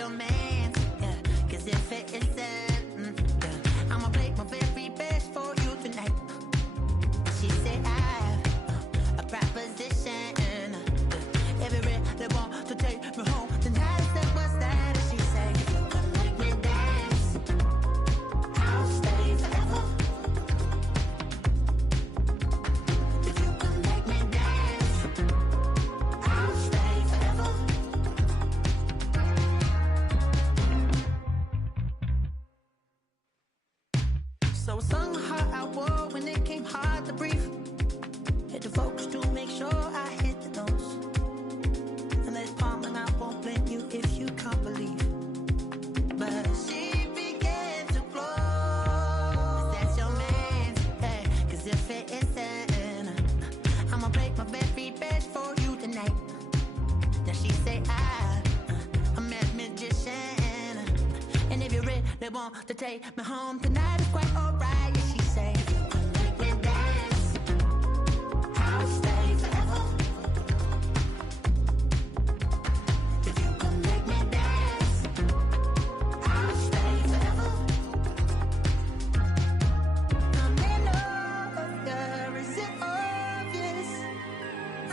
your man? Yeah, 'cause if it isn't, yeah, I'ma play my very best for you tonight. She said I have a proposition. If you really want to take me home, then I said, what's that? And she said, if you can make me dance, I'll stay forever. If you can make me dance, I'll stay forever. So I sung how I wore when it came hard to breathe. Hit the focus to make sure I hit the notes. And let's palm and I won't blame you if you can't believe. But she began to flow. That's your man, hey, 'cause if it isn't, I'ma play my very best for you tonight. Now she say I'm a magician. And if you really want to take me home tonight, it's quite alright. Yeah, she say, if you can make me dance, I'll stay forever. If you can make me dance, I'll stay forever. I'm in love, girl, is it obvious?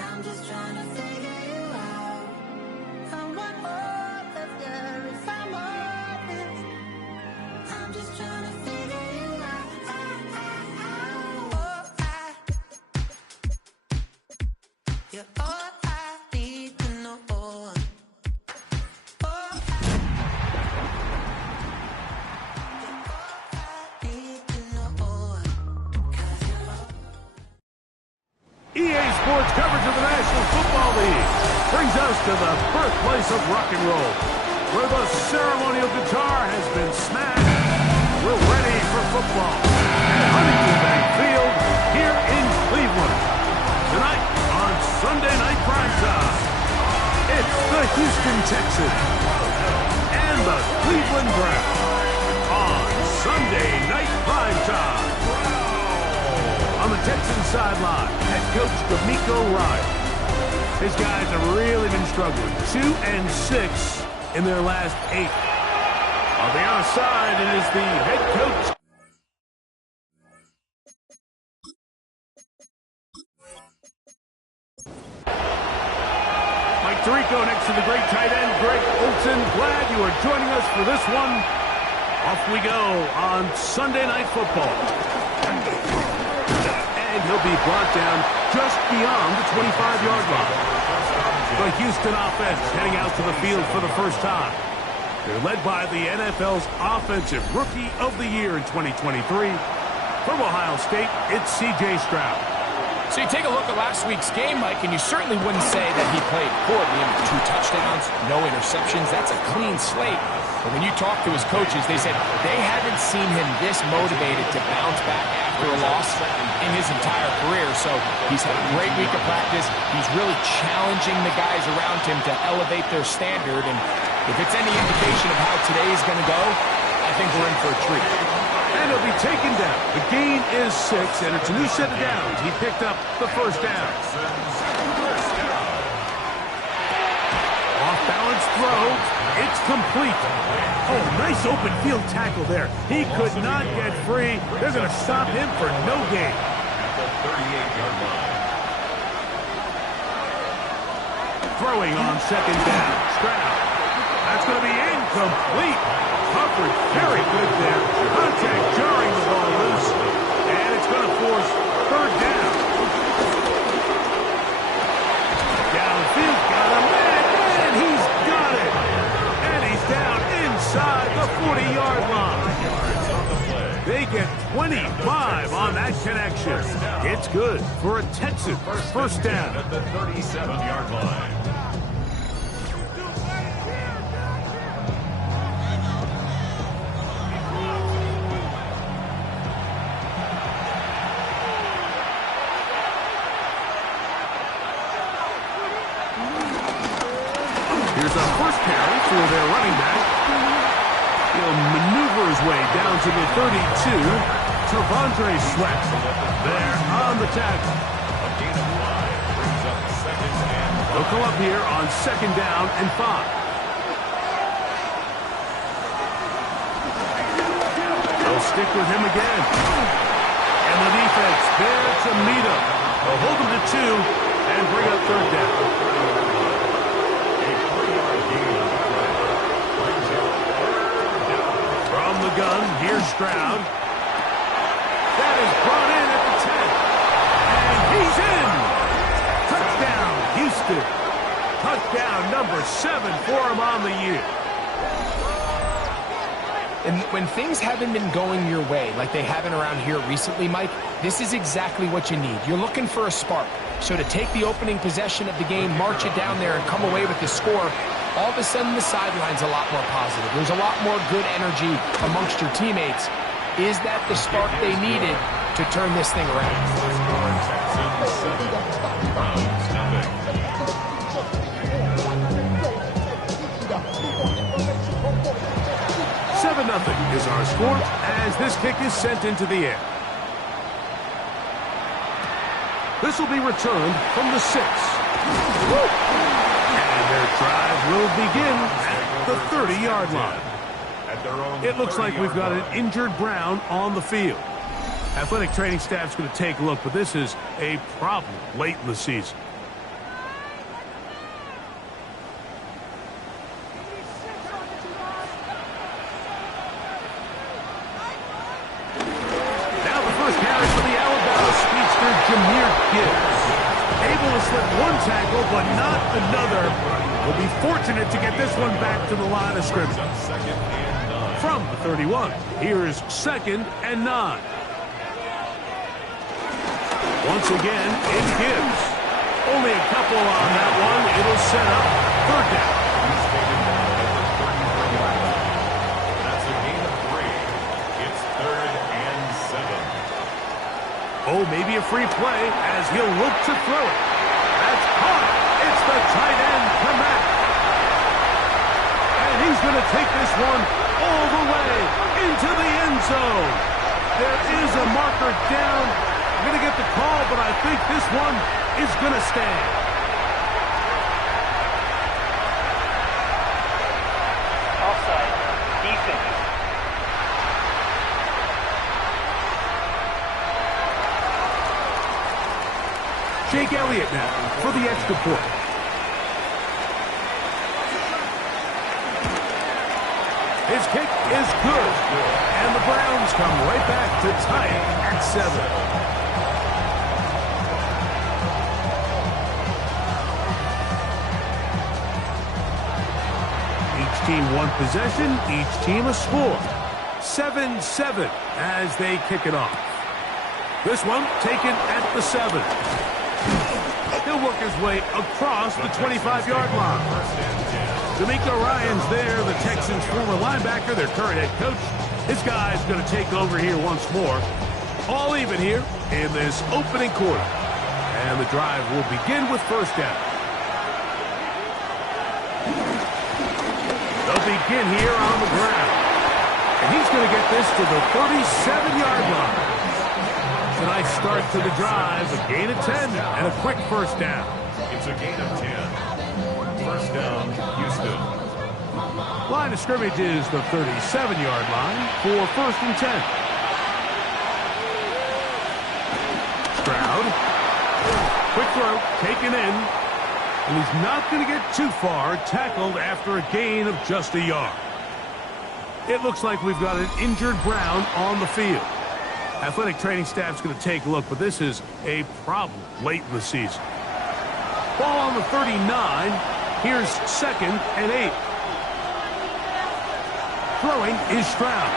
I'm just trying to figure you out. I want all of you if I'm honest. I'm just trying to figure you out. You're all I need to know. EA Sports coverage of the National Football League brings us to the birthplace of rock and roll, where the ceremonial guitar has been smashed. We're ready for football at Huntington Bank Field here in Cleveland. Tonight on Sunday Night Primetime, it's the Houston Texans and the Cleveland Browns on Sunday Night Primetime. On the Texans sideline, head coach D'Amico Ryan. His guys have really been struggling. 2-6 in their last 8. On the other side, it is the head coach. Mike Tirico next to the great tight end, Greg Olsen. Glad you are joining us for this one. Off we go on Sunday Night Football. And he'll be brought down just beyond the 25-yard line. The Houston offense heading out to the field for the first time. They're led by the NFL's Offensive Rookie of the Year in 2023. From Ohio State, it's C.J. Stroud. So you take a look at last week's game, Mike, and you certainly wouldn't say that he played poorly. 2 touchdowns, no interceptions. That's a clean slate. But when you talk to his coaches, they said they haven't seen him this motivated to bounce back after a loss in his entire career. So he's had a great week of practice. He's really challenging the guys around him to elevate their standard. And if it's any indication of how today is going to go, I think we're in for a treat. And he'll be taken down. The gain is 6, and it's a new set of downs. He picked up the first down. Off-balance throw. It's complete. Oh, nice open field tackle there. He could not get free. They're going to stop him for no gain. At the 38-yard line. Throwing on second down. Stroud. That's going to be incomplete. Coverage very good there. Contact jarring the ball loose. And it's going to force third down. Downfield, got a man, and he's got it. And he's down inside the 40-yard line. They get 25 on that connection. It's good for a Texans first down. At the 37-yard line. Here's a first carry for their running back. He'll maneuver his way down to the 32. Tavondre Sweat there on the tackle. A gain of 5 brings up second and 5. They'll come up here on second down and 5. stick with him again. And the defense there to meet him. They'll hold him to 2 and bring up third down. From the gun, here's Stroud. That is brought in at the 10. And he's in. Touchdown, Houston. Touchdown number 7 for him on the year. And when things haven't been going your way, like they haven't around here recently, Mike, this is exactly what you need. You're looking for a spark. So to take the opening possession of the game, march it down there, and come away with the score, all of a sudden the sideline's a lot more positive. There's a lot more good energy amongst your teammates. Is that the spark they needed to turn this thing around? 7-0 is our score as this kick is sent into the air. This will be returned from the 6. And their drive will begin at the 30-yard line. It looks like we've got an injured Brown on the field. Athletic training staff's going to take a look, but this is a problem late in the season. Able to slip one tackle, but not another. Will be fortunate to get this one back to the line of scrimmage. From the 31, here is 2nd and 9. Once again, it's Gibbs. Only a couple on that one. It'll set up third down. That's a gain of 3. It's 3rd and 7. Oh, maybe a free play as he'll look to throw it. That's caught. It's the tight end, Komet. And he's going to take this one all the way into the end zone. There is a marker down. I'm going to get the call, but I think this one is going to stand. Offside. Defense. Jake Elliott now for the extra point. His kick is good. And the Browns come right back to tie it at 7. Each team one possession, each team a score. 7-7 as they kick it off. This one taken at the 7. He'll work his way across the 25-yard line. D'Amico Ryan's there, the Texans' former linebacker, their current head coach. This guy's going to take over here once more. All even here in this opening quarter. And the drive will begin with first down. They'll begin here on the ground. And he's going to get this to the 37-yard line. It's a nice start to the drive, a gain of 10, and a quick first down. It's a gain of 10. First down, Houston. Line of scrimmage is the 37-yard line for first and 10. Stroud. Quick throw, taken in. And he's not going to get too far, tackled after a gain of just a yard. It looks like we've got an injured Brown on the field. Athletic training staff's going to take a look, but this is a problem late in the season. Ball on the 39. Here's 2nd and 8. Throwing is Stroud.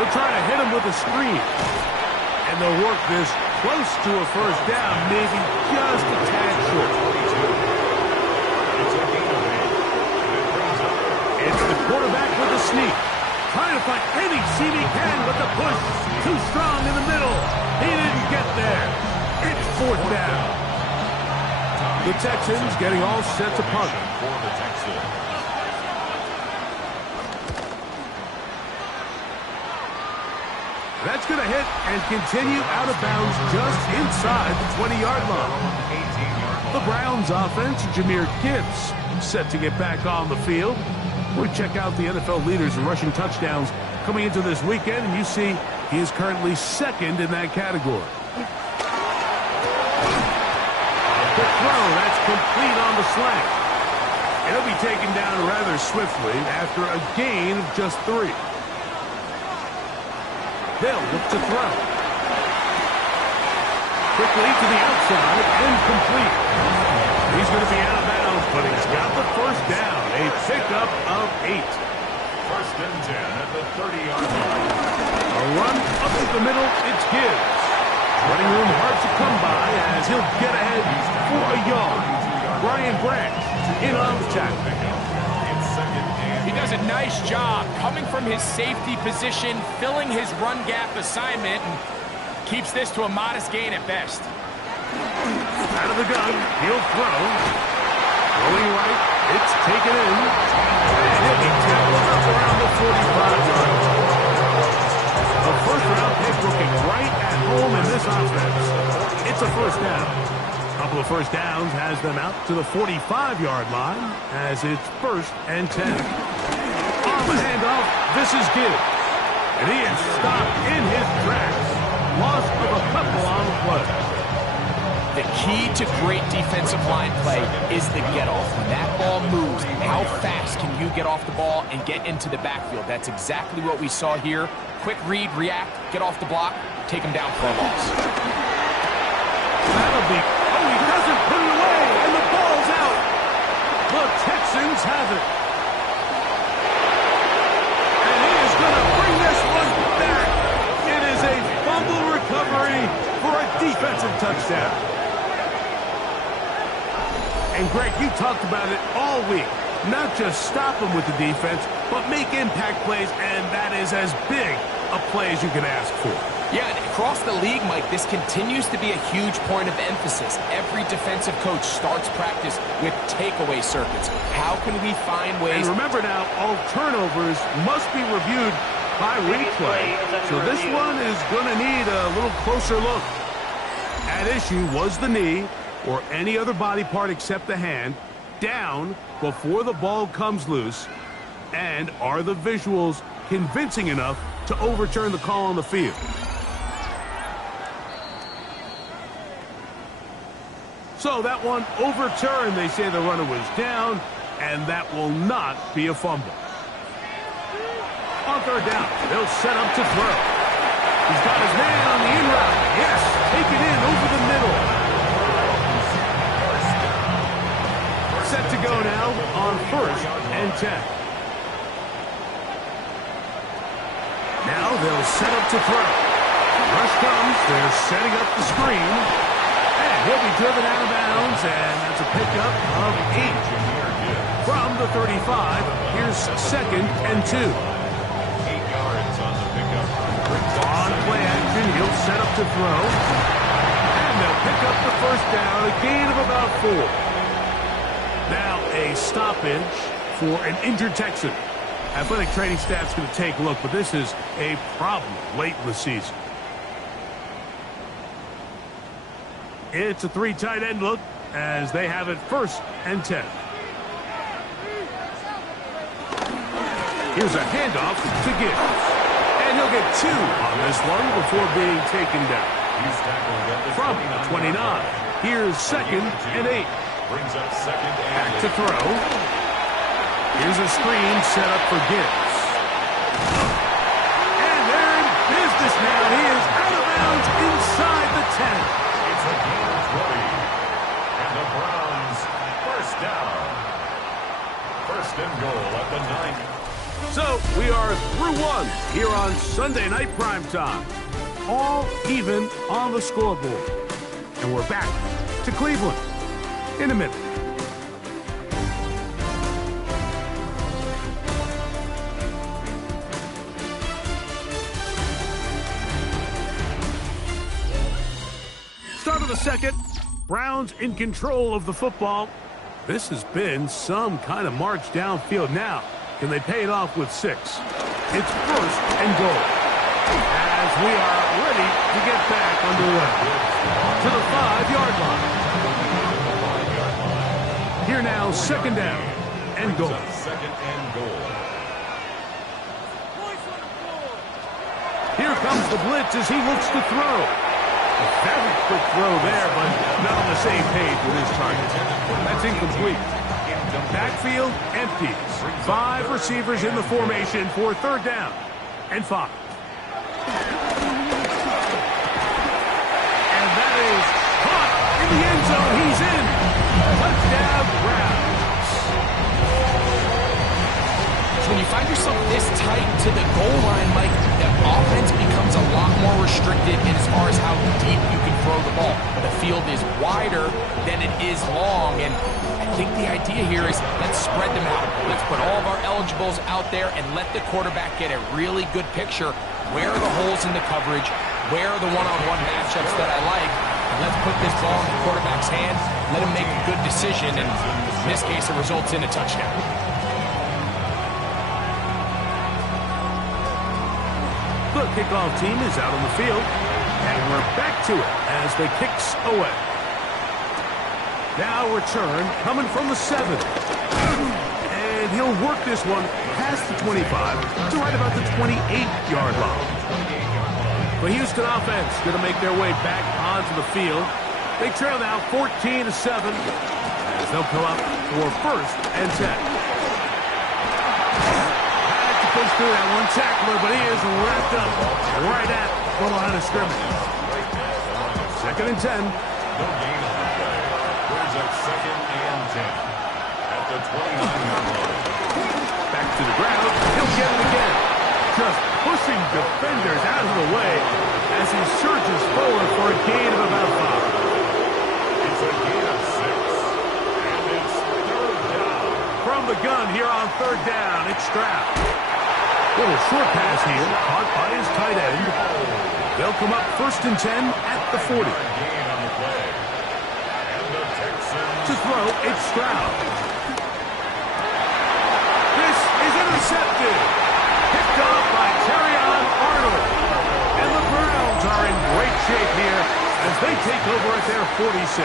They'll try to hit him with a screen. And they'll work this close to a first down, maybe just a tad short. It's the quarterback with a sneak. Trying to find any seam he can, but the push too strong in the middle. He didn't get there. It's fourth down. The Texans getting all set to punt. For the Texans. That's going to hit and continue out of bounds just inside the 20-yard line. The Browns offense, Jahmyr Gibbs, set to get back on the field. We check out the NFL leaders in rushing touchdowns coming into this weekend, and you see He is currently second in that category. Quick throw, that's complete on the slant. It'll be taken down rather swiftly after a gain of just 3. They'll look to throw. Quickly to the outside and complete. He's going to be out of bounds, but he's got the first down. A pickup of 8. First and 10 at the 30-yard line. A run up the middle, it's Gibbs. Running room hard to come by as he'll get ahead for a yard. Brian Branch in on the tackle. He does a nice job coming from his safety position, filling his run gap assignment, and keeps this to a modest gain at best. Out of the gun, he'll throw. Rolling right, it's taken in. And he'll be tackled up around the 45-yard line. A first-round pick looking right at home in this offense. It's a first down. A couple of first downs has them out to the 45-yard line as it's 1st and 10. On the handoff, this is Gibbs. And he is stopped in his tracks. Loss of a couple on the play. The key to great defensive line play is the get-off. When that ball moves, how fast can you get off the ball and get into the backfield? That's exactly what we saw here. Quick read, react, get off the block, take him down for a loss. That'll be... Oh, he doesn't put it away, and the ball's out. The Texans have it. And he is going to bring this one back. It is a fumble recovery for a defensive touchdown. And Greg, you talked about it all week. Not just stop him with the defense, but make impact plays, and that is as big a play as you can ask for. Yeah, and across the league, Mike, this continues to be a huge point of emphasis. Every defensive coach starts practice with takeaway circuits. How can we find ways... And remember now, all turnovers must be reviewed by replay. So this one is going to need a little closer look. At issue was the knee, or any other body part except the hand, down before the ball comes loose, and are the visuals convincing enough to overturn the call on the field? So that one overturned. They say the runner was down, and that will not be a fumble. On 3rd down, they'll set up to throw. He's got his man on the in route. Yes, take it in over the middle. Set to go now on 1st and 10. Now they'll set up to throw. Rush comes. They're setting up the screen. And he'll be driven out of bounds, and that's a pickup of 8. From the 35, here's 2nd and 2. 8 yards on the pickup. On play action, he'll set up to throw. And they'll pick up the first down, a gain of about 4. Now a stoppage for an injured Texan. Athletic training staff's going to take a look, but this is a problem late in the season. It's a 3 tight end look as they have it 1st and 10. Here's a handoff to Gibbs. And he'll get 2 on this one before being taken down. From the 29, here's 2nd and 8. Brings up 2nd and Back to throw. Here's a screen set up for Gibbs. And they're in business now. He is out of bounds inside the 10. it's a gain of 20. And the Browns, first down. 1st and goal at the 9. So we are through 1 here on Sunday Night Primetime. All even on the scoreboard. And we're back to Cleveland in a minute. Start of the 2nd. Browns in control of the football. This has been some kind of march downfield now. Can they pay it off with 6? It's 1st and goal. As we are ready to get back underway. To the 5-yard line. Here now, 2nd down and goal. 2nd and goal. Here comes the blitz as he looks to throw. A very quick throw there, but not on the same page with his target. That's incomplete. Backfield empty. 5 receivers in the formation for 3rd down and 5. And that is caught in the end zone. He's in. Touchdown, Browns. When you find yourself this tight to the goal line, Mike, the offense becomes a lot more restricted in as far as how deep you can throw the ball. The field is wider than it is long, and I think the idea here is let's spread them out. Let's put all of our eligibles out there and let the quarterback get a really good picture. Where are the holes in the coverage? Where are the one-on-one matchups that I like? And let's put this ball in the quarterback's hand, let him make a good decision, and in this case, it results in a touchdown. The kickoff team is out on the field, and we're back to it as the kicks away. Now return coming from the 7. And he'll work this one past the 25 to right about the 28-yard line. The Houston offense going to make their way back onto the field. They trail now 14-7 as they'll come up for 1st and 10. Push through that one tackler, but he is wrapped up right at the line of scrimmage. 2nd and 10. No gain on the play. Where's that 2nd and 10? At the 29-yard line. Back to the ground. He'll get it again. Just pushing defenders out of the way as he surges forward for a gain of about 5. It's a gain of 6. And it's 3rd down. From the gun here on 3rd down, it's Stroud. Little short pass here, caught by his tight end. They'll come up 1st and 10 at the 40. Gain on the play. And the Texans. To throw, it's Stroud. This is intercepted. Picked off by Terrion Arnold. And the Browns are in great shape here as they take over at their 46.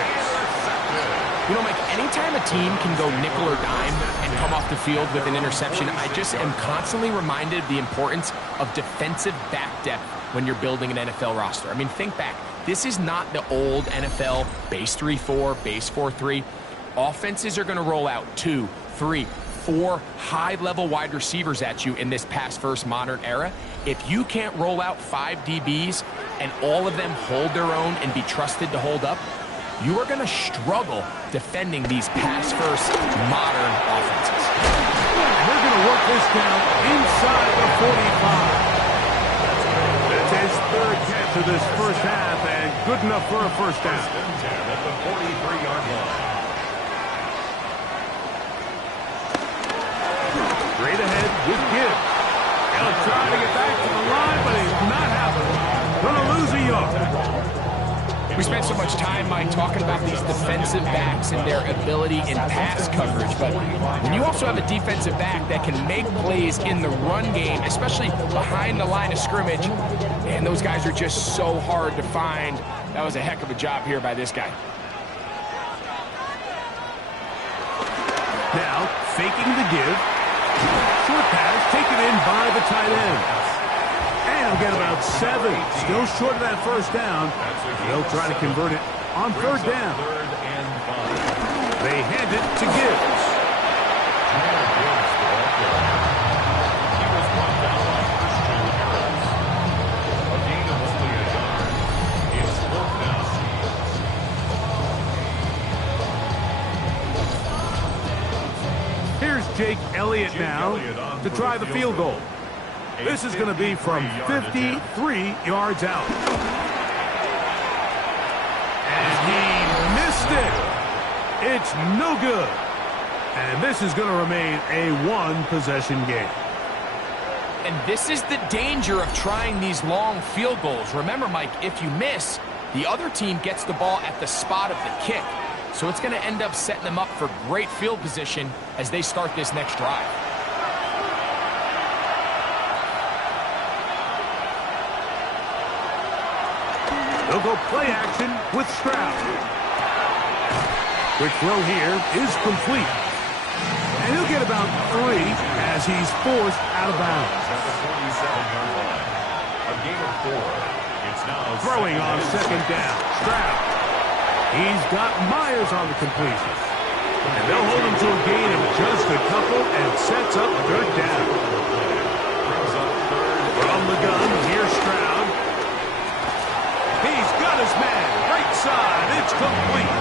You know, Mike, anytime a team can go nickel or dime and come off the field with an interception, I just am constantly reminded of the importance of defensive back depth when you're building an NFL roster. I mean, think back. This is not the old NFL base 3-4, base 4-3. Offenses are going to roll out 2, 3, 4 high-level wide receivers at you in this pass-first modern era. If you can't roll out 5 DBs and all of them hold their own and be trusted to hold up, you are going to struggle defending these pass-first modern offenses. They're going to work this down inside the 45. That's his 3rd catch of this first half, and good enough for a 1st down. At the 43-yard line. Straight ahead with Gibbs. He'll try to get back to the line, but he's not happening. Going to lose a yard. We spent so much time, Mike, talking about these defensive backs and their ability in pass coverage, but when you also have a defensive back that can make plays in the run game, especially behind the line of scrimmage, and those guys are just so hard to find. That was a heck of a job here by this guy. Now, faking the give. Short pass taken in by the tight end. And he'll get about 7. Still short of that 1st down. They'll try to convert it on 3rd down. They hand it to Gibbs. He was brought down by Christian Harris. A gain of only a yard. It's 4th down. Here's Jake Elliott now to try the field goal. This is going to be from 53 yards out. And he missed it. It's no good. And this is going to remain a 1-possession game. And this is the danger of trying these long field goals. Remember, Mike, if you miss, the other team gets the ball at the spot of the kick. So it's going to end up setting them up for great field position as they start this next drive. They'll go play action with Stroud. Quick throw here is complete. And he'll get about 3 as he's forced out of bounds. At the 47-yard line. A gain of 4. It's now Throwing on second down. Stroud. He's got Myers on the completion. And they'll hold him to a gain of just a couple and sets up third down. From the gun, here's Stroud. He's got his man. Right side. It's complete.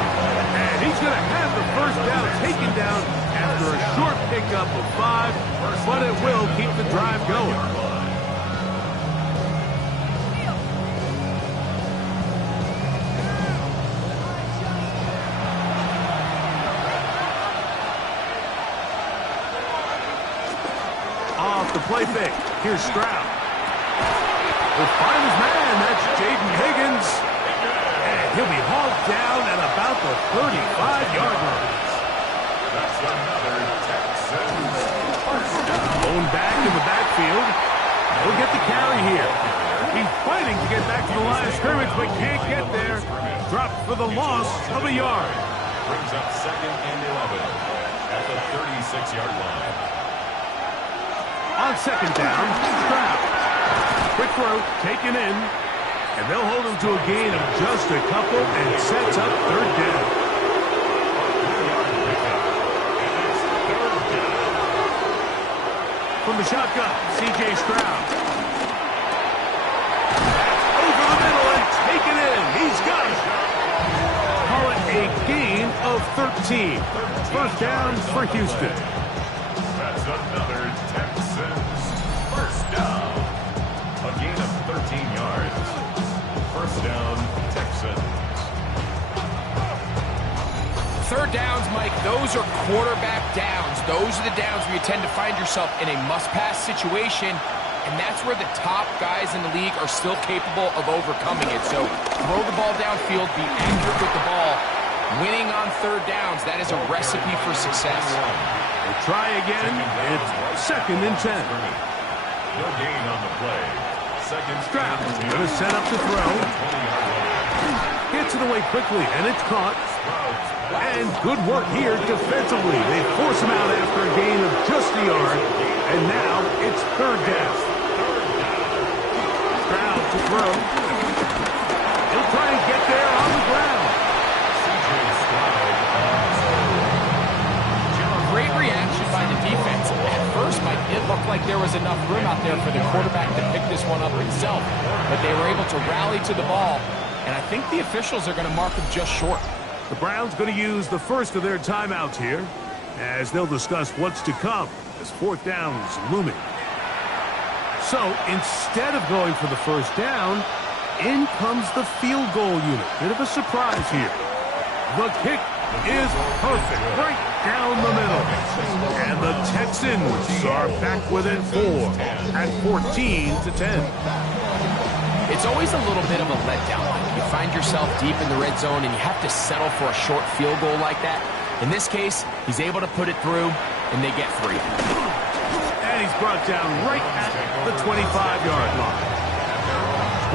And he's going to have the first down taken down after a short pickup of 5, but it will keep the drive going. Off the play fake. Here's Stroud. Will find his man. That's Jaden Higgins. And he'll be hauled down at about the 35-yard line. That's another Texans first down. Going back in the backfield. He'll get the carry here. He's fighting to get back to the line of scrimmage, but can't get there. Dropped for the loss of a yard. Brings up 2nd and 11 at the 36-yard line. On second down, Stroud. Quick throw, taken in. And they'll hold him to a gain of just a couple and sets up third down. From the shotgun, C.J. Stroud. Over the middle and taken in. He's got it. Call it a gain of 13. First down for Houston. That's another Texans first down. A gain of 13 yards. First down, Texans. Third downs, Mike, those are quarterback downs. Those are the downs where you tend to find yourself in a must-pass situation, and that's where the top guys in the league are still capable of overcoming it. So throw the ball downfield, be accurate with the ball. Winning on third downs, that is a recipe for success. We'll try again. It's 2nd and 10. No gain on the play. Second Stroud going to set up the throw. Gets it away quickly, and it's caught. And good work here defensively. They force him out after a gain of just a yard. And now it's third down. Stroud to throw. He'll try and get there on the ground. Great reaction by the defense. At first, Mike, it looked like there was enough room out there for the quarterback to pick this one up himself. But they were able to rally to the ball. And I think the officials are going to mark him just short. The Browns going to use the first of their timeouts here as they'll discuss what's to come as fourth down is looming. So instead of going for the first down, in comes the field goal unit. Bit of a surprise here. The kick is perfect, right down the middle. And the Texans are back within 4 at 14-10. It's always a little bit of a letdown. You find yourself deep in the red zone and you have to settle for a short field goal like that. In this case, he's able to put it through, and they get 3. And he's brought down right at the 25-yard line.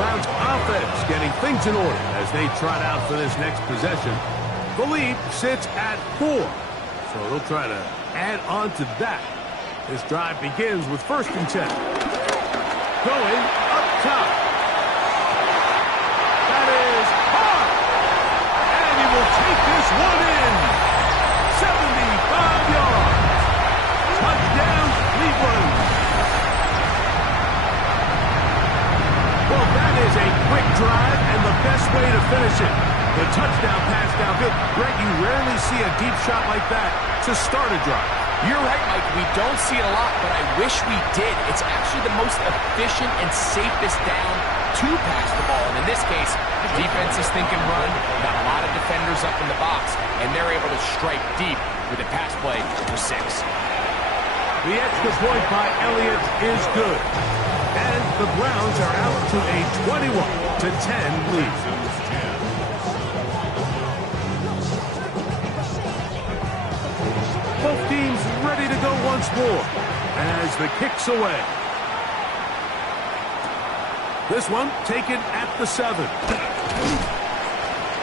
Browns offense getting things in order as they trot out for this next possession. The lead sits at 4, so they'll try to add on to that. This drive begins with 1st and 10. Going up top. That is hard. And he will take this one in. 75 yards. Touchdown, Cleveland. Well, that is a quick drive and the best way to finish it. The touchdown pass downfield. Greg, you rarely see a deep shot like that to start a drive. You're right, Mike. We don't see it a lot, but I wish we did. It's actually the most efficient and safest down to pass the ball. And in this case, the defense is thinking run, got a lot of defenders up in the box, and they're able to strike deep with a pass play for 6. The extra point by Elliott is good. And the Browns are out to a 21-10 lead. Both teams ready to go once more as the kick's away. This one taken at the 7.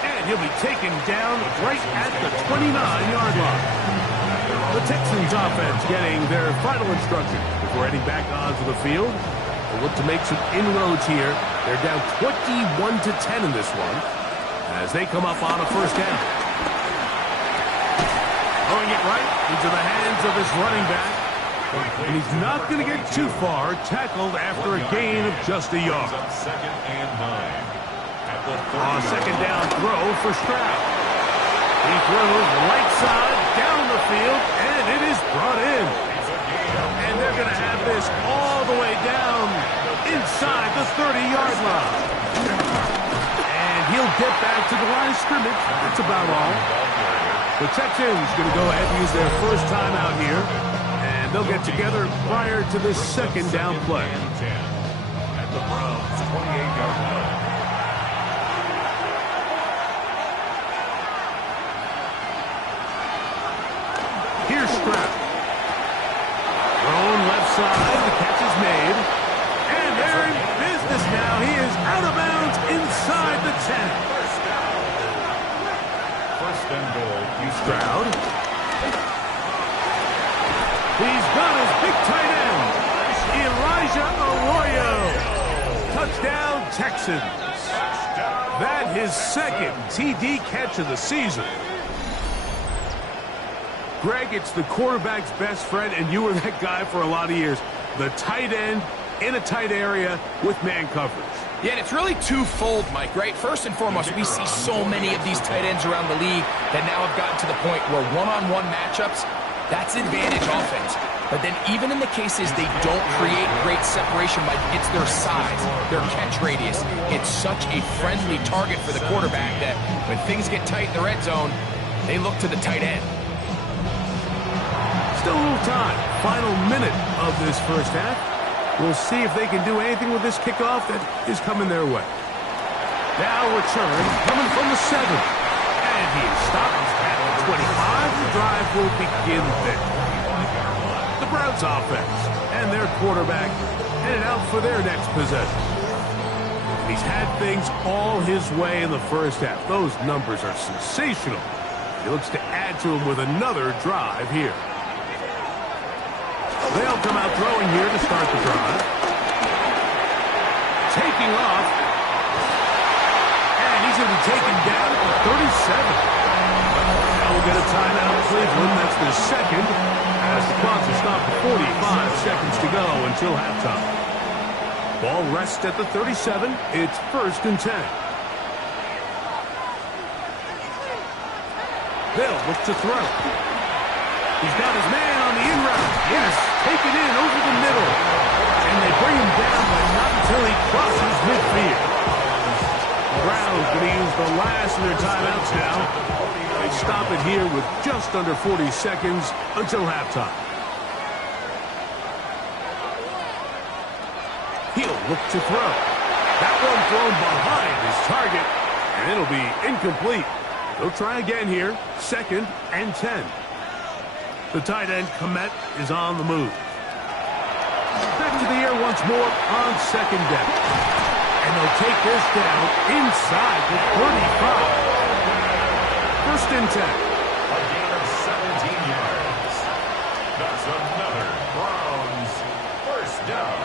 And he'll be taken down right at the 29-yard line. The Texans offense getting their final instruction before heading back onto the field. They'll look to make some inroads here. They're down 21-10 in this one as they come up on a first down. Throwing it right into the hands of his running back. And he's not going to get too far, tackled after a gain of just a yard. Second and 9. On second down throw for Stroud. He throws right side down the field, and it is brought in. And they're going to have this all the way down inside the 30-yard line. And he'll get back to the line of scrimmage. That's about all. The Texans going to go ahead and use their first time out here. And they'll get together prior to this second down play. At the Browns' 28-yard line. Here's Stroud. Thrown left side. The catch is made. And they're in business now. He is out of bounds inside the 10. First and goal. Stroud. He's got his big tight end, Elijah Arroyo. Touchdown, Texans. That his second TD catch of the season. Greg, it's the quarterback's best friend, and you were that guy for a lot of years. The tight end in a tight area with man coverage. Yeah, and it's really twofold, Mike, right? First and foremost, we see so many of these tight ends around the league that now have gotten to the point where one-on-one matchups, that's advantage offense. But then even in the cases they don't create great separation, Mike, it's their size, their catch radius. It's such a friendly target for the quarterback that when things get tight in the red zone, they look to the tight end. Still a little time. Final minute of this first half. We'll see if they can do anything with this kickoff that is coming their way. Now return coming from the 7. And he is stopped at the 25. The drive will begin there. The Browns offense and their quarterback headed out for their next possession. He's had things all his way in the first half. Those numbers are sensational. He looks to add to them with another drive here. They'll come out throwing here to start the drive. Taking off. And he's going to be taken down at the 37. Now we'll get a timeout in Cleveland. That's their second. As the clock is stopped with 45 seconds to go until halftime. Ball rests at the 37. It's first and 10. They'll look to throw. He's got his man on the in route. Yes, take it in over the middle. And they bring him down, but not until he crosses midfield. The Browns going to use the last of their timeouts now. They stop it here with just under 40 seconds until halftime. He'll look to throw. That one thrown behind his target, and it'll be incomplete. They'll try again here. Second and 10. The tight end, Komet, is on the move. Back to the air once more on second down. And they'll take this down inside the 35. First and 10. A gain of 17 yards. That's another Browns first down.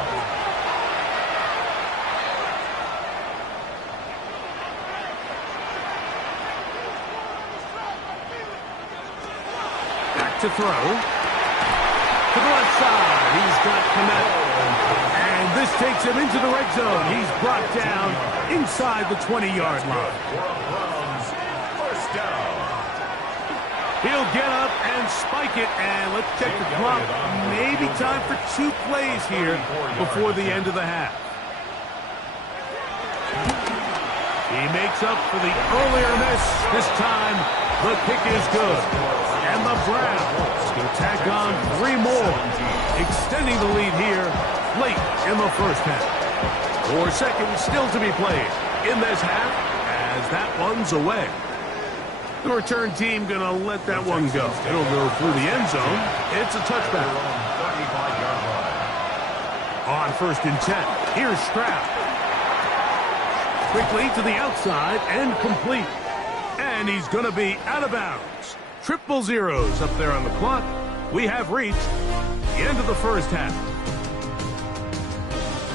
To throw. To the left side. He's got Komet. And this takes him into the red zone. He's brought down inside the 20-yard line. First down. He'll get up and spike it. And let's check the clock. Maybe time for 2 plays here before the end of the half. He makes up for the earlier miss. This time, the kick is good. And the Browns going to tack on 3 more, extending the lead here late in the first half. 4 seconds still to be played in this half as that one's away. The return team going to let that one go. It'll go through the end zone. It's a touchback. On first and 10, here's Stroud. Quickly to the outside and complete. And he's going to be out of bounds. Triple zeros up there on the clock. We have reached the end of the first half.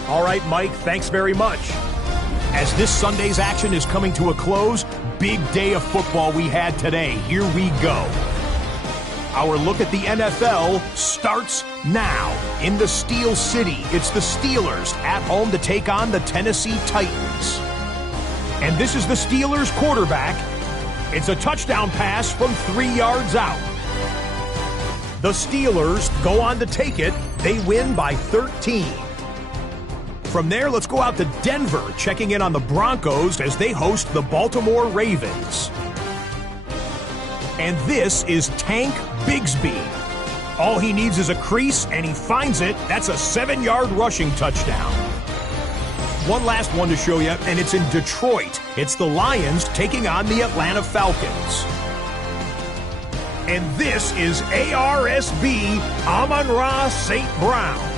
All right, Mike, thanks very much. As this Sunday's action is coming to a close, big day of football we had today. Here we go. Our look at the NFL starts now. In the Steel City, it's the Steelers at home to take on the Tennessee Titans. And this is the Steelers quarterback. It's a touchdown pass from 3 yards out. The Steelers go on to take it. They win by 13. From there, let's go out to Denver, checking in on the Broncos as they host the Baltimore Ravens. And this is Tank Bigsby. All he needs is a crease, and he finds it. That's a 7-yard rushing touchdown. One last one to show you, and it's in Detroit. It's the Lions taking on the Atlanta Falcons. And this is ARSB Amon-Ra St. Brown.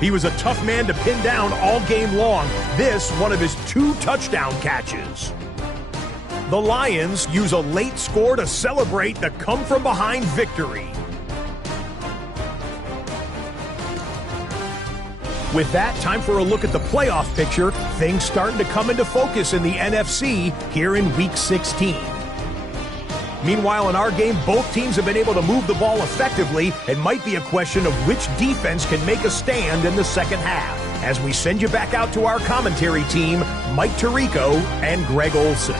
He was a tough man to pin down all game long. This, one of his 2 touchdown catches. The Lions use a late score to celebrate the come-from-behind victory. With that, time for a look at the playoff picture. Things starting to come into focus in the NFC here in Week 16. Meanwhile, in our game, both teams have been able to move the ball effectively. It might be a question of which defense can make a stand in the second half. As we send you back out to our commentary team, Mike Tirico and Greg Olson.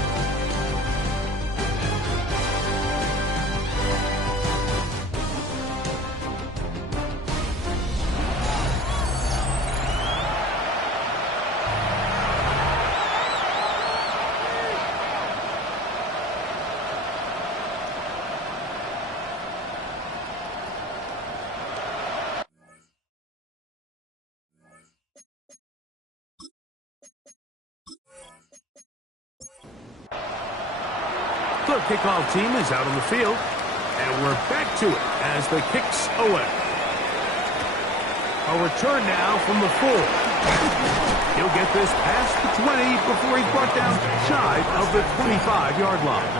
The kickoff team is out on the field, and we're back to it as the kicks away. A return now from the 4. He'll get this past the 20 before he's brought down shy of the 25-yard line.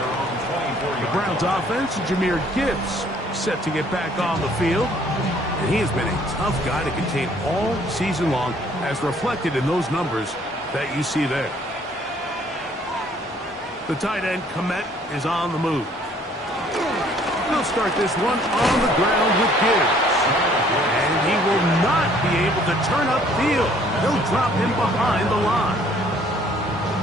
The Browns offense, Jahmyr Gibbs, set to get back on the field, and he has been a tough guy to contain all season long, as reflected in those numbers that you see there. The tight end, Komet, is on the move. He'll start this one on the ground with Gibbs. And he will not be able to turn upfield. He'll drop him behind the line.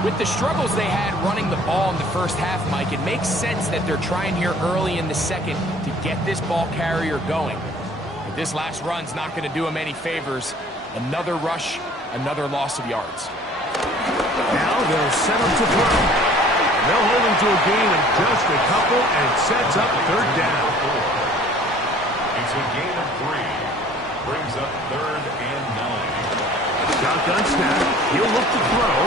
With the struggles they had running the ball in the first half, Mike, it makes sense that they're trying here early in the second to get this ball carrier going. But this last run's not going to do him any favors. Another rush, another loss of yards. Now they'll set him to throw. They'll hold him to a gain of just a couple and sets up third down. It's a gain of 3. Brings up 3rd and 9. Shotgun snap. He'll look to throw.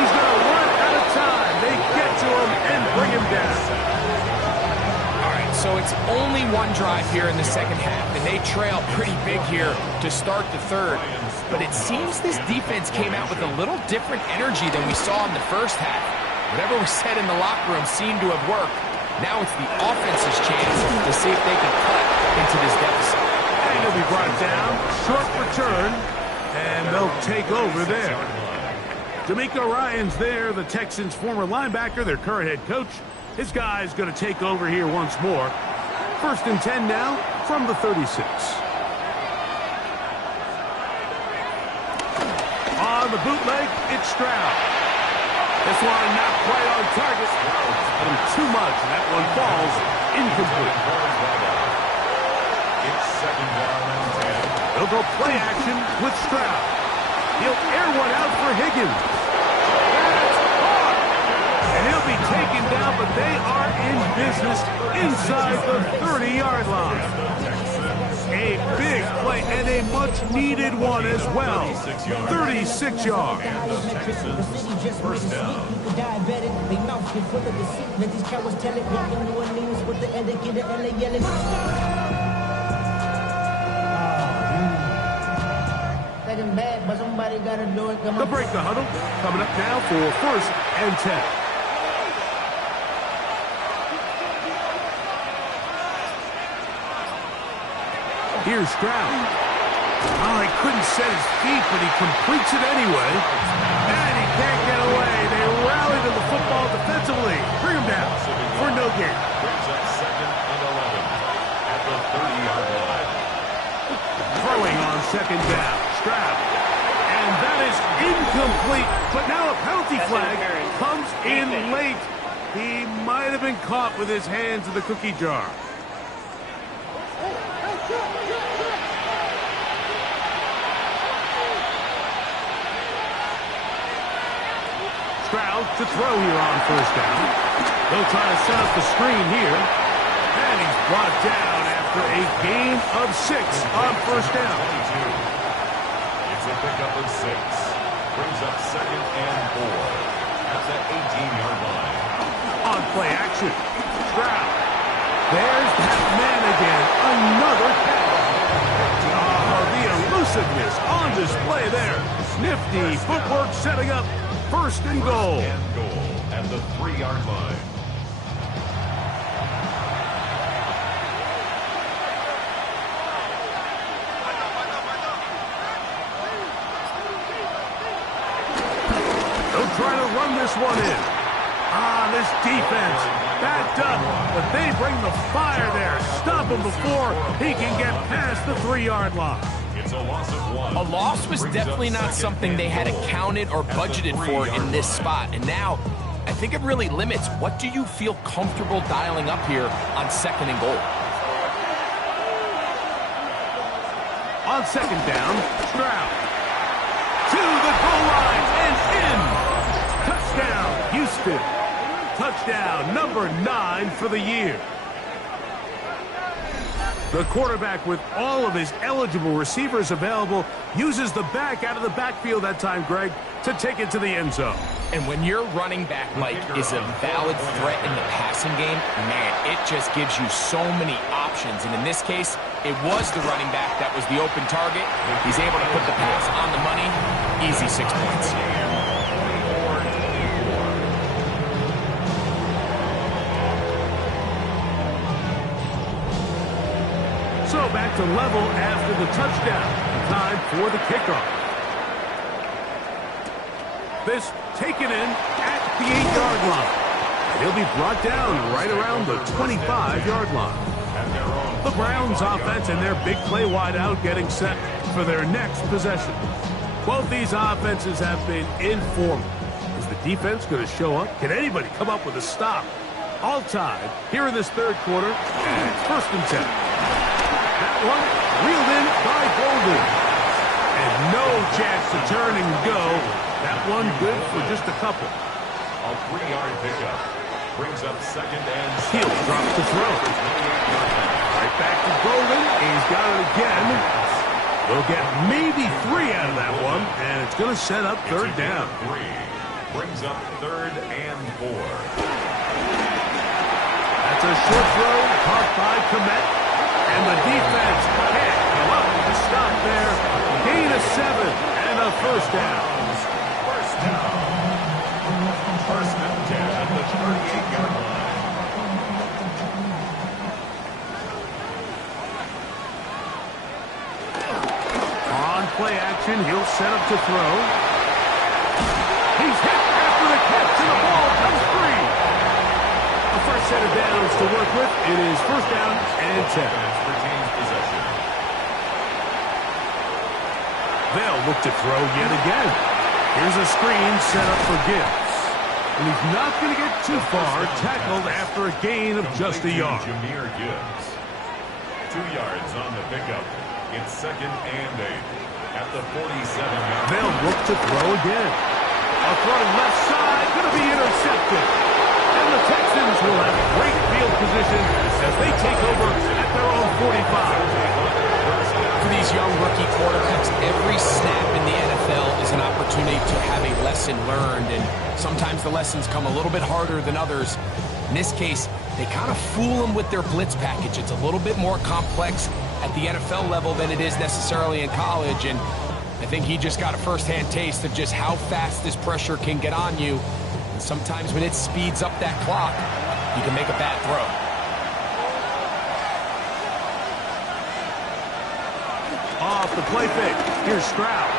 He's going to run out of time. They get to him and bring him down. All right, so it's only one drive here in the second half, and they trail pretty big here to start the third. But it seems this defense came out with a little different energy than we saw in the first half. Whatever was said in the locker room seemed to have worked. Now it's the offense's chance to see if they can cut into this deficit. And he'll be brought down. Short return. And they'll take over there. D'Amico Ryans there, the Texans' former linebacker, their current head coach. His guy's going to take over here once more. 1st and 10 now from the 36. On the bootleg, it's Stroud. This one not quite on target. But too much, and that one falls incomplete. It's 2nd down and 10. They'll go play action with Stroud. He'll air one out for Higgins. That's caught. And he'll be taken down, but they are in business inside the 30-yard line. A big play and a much-needed one as well. 36 yards. First down. They'll break the huddle. Coming up now for 1st and 10. Here's Stroud. Oh, he couldn't set his feet, but he completes it anyway. And he can't get away. They rally to the football defensively. Bring him down for no gain. Brings up 2nd and 11 at the 30-yard line. Throwing on 2nd down. Stroud. And that is incomplete. But now a penalty flag comes in late. He might have been caught with his hands in the cookie jar. Stroud to throw here on 1st down. They'll try to set up the screen here. And he's brought down after a gain of 6 on 1st down. 22. It's a pickup of 6. Brings up 2nd and 4 at the 18-yard line. On play action. Stroud. There's that man again. Another catch. Oh, the elusiveness on display there. Nifty footwork setting up 1st and goal. 1st and goal at the 3-yard line. They'll try to run this one in. This defense backed up, but they bring the fire there. Stop him before he can get past the 3-yard line. It's a loss of 1. A loss was definitely not something they had accounted or budgeted for in this spot. And now, I think it really limits what do you feel comfortable dialing up here on 2nd and goal. On 2nd down, Stroud. To the goal line and in. Touchdown, Houston. Touchdown, number 9 for the year. The quarterback, with all of his eligible receivers available, uses the back out of the backfield that time, Greg, to take it to the end zone. And when your running back, Mike, is a valid threat in the passing game, man, it just gives you so many options. And in this case, it was the running back that was the open target. He's able to put the pass on the money. Easy 6 points. So back to level after the touchdown. Time for the kickoff. This taken in at the 8-yard line. He'll be brought down right around the 25-yard line. The Browns offense and their big play wideout getting set for their next possession. Both these offenses have been informal. Is the defense going to show up? Can anybody come up with a stop? All tied here in this 3rd quarter, and it's 1st and 10. That one reeled in by Golden. And no chance to turn and go. That one good for just a couple. A 3-yard pickup. Brings up 2nd and 7. Hill drops the throw. Right back to Golden. He's got it again. They'll get maybe 3 out of that one, and it's going to set up 3rd down. 3. Brings up 3rd and 4. That's a short throw caught by Komet. And the defense can't come up with a stop there. Gain of 7 and a 1st down. 1st down. 1st and 10 at the 38-yard line. On play action, he'll set up to throw. He's hit after the catch, and the ball comes free. A first set of downs to work with. It is 1st down and 10. They'll look to throw yet again. Here's a screen set up for Gibbs. And he's not going to get too far, tackled after a gain of just a yard. Jahmyr Gibbs. 2 yards on the pickup. It's 2nd and 8 at the 47-yard. They'll look to throw again. A throw left side, going to be intercepted. And the Texans will have great field position as they take over at their own 45. For these young rookie quarterbacks, every snap in the NFL is an opportunity to have a lesson learned, and sometimes the lessons come a little bit harder than others. In this case, they kind of fool them with their blitz package. It's a little bit more complex at the NFL level than it is necessarily in college, and I think he just got a first-hand taste of just how fast this pressure can get on you. And sometimes when it speeds up that clock, you can make a bad throw. Off the play fake. Here's Stroud.